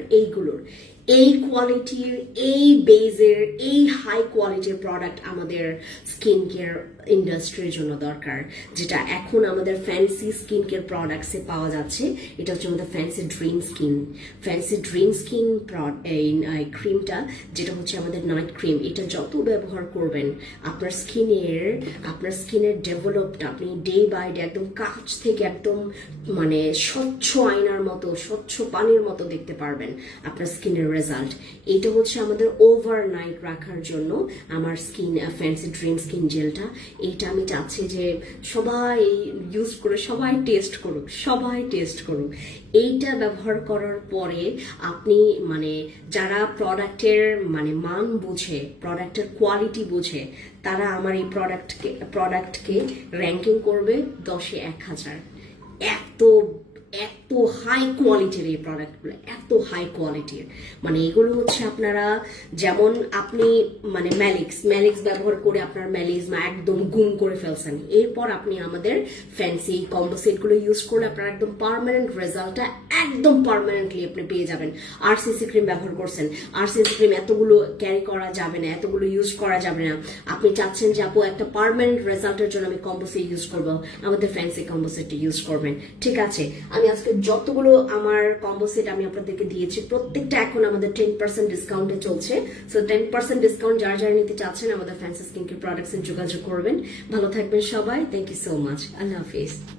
এই কোয়ালিটির, এই বেজের, এই হাই কোয়ালিটির প্রোডাক্ট আমাদের স্কিন কেয়ার ইন্ডাস্ট্রির জন্য দরকার, যেটা এখন আমাদের ফ্যান্সি স্কিন কেয়ার প্রোডাক্টসে পাওয়া যাচ্ছে। এটা হচ্ছে আমাদের ফ্যান্সি ড্রিম স্কিন ক্রিমটা, যেটা হচ্ছে আমাদের নাইট ক্রিম। এটা যত ব্যবহার করবেন আপনার স্কিনের ডেভেলপটা আপনি ডে বাই ডে একদম কাছ থেকে একদম মানে স্বচ্ছ আয়নার মতো, স্বচ্ছ পানির মতো দেখতে পারবেন আপনার স্কিনের রেজাল্ট। এটা হচ্ছে আমাদের ওভারনাইট রাখার জন্য আমার ফ্যান্সি ড্রিম স্কিন জেলটা। এইটা আমি চাচ্ছি যে সবাই ইউজ করে সবাই টেস্ট করুক। এইটা ব্যবহার করার পরে আপনি মানে যারা প্রোডাক্টের মানে মান বুঝে, প্রোডাক্টের কোয়ালিটি বুঝে, তারা আমার এই প্রোডাক্টকে র্যাঙ্কিং করবে 10-এ 1000। এত হাই কোয়ালিটির এই প্রোডাক্টগুলো, এত হাই কোয়ালিটির, মানে এগুলো হচ্ছে আপনারা যেমন আপনি মানে ম্যালিক্স ব্যবহার করে আপনার ম্যালিজমা একদম গুম করে ফেলছেন, এরপর আপনি আমাদের ফ্যান্সি কম্বোসেটগুলো ইউজ করলে আপনার একদম পার্মানেন্ট রেজাল্টটা একদম পার্মানেন্টলি আপনি পেয়ে যাবেন। আরসিসি ক্রিম ব্যবহার করছেন, আরসিসি ক্রিম এতগুলো ক্যারি করা যাবে না, এতগুলো ইউজ করা যাবে না, আপনি চাচ্ছেন যে আপু একটা পার্মানেন্ট রেজাল্টের জন্য আমি কম্বোসেট ইউজ করবো, আমাদের ফ্যান্সি কম্বোসেটটি ইউজ করবেন, ঠিক আছে? আমি আজকে যতগুলো আমার কম্বো সেট আমি আপনাদেরকে দিয়েছি প্রত্যেকটা এখন আমাদের 10% ডিসকাউন্টে চলছে। সো 10% ডিসকাউন্ট যারা যারা নিতে চাচ্ছেন আমাদের ফ্যান্সি স্কিন কেয়ার প্রোডাক্টসে যোগাযোগ করবেন। ভালো থাকবেন সবাই, থ্যাংক ইউ সো মাচ, আল্লাহ হাফিজ।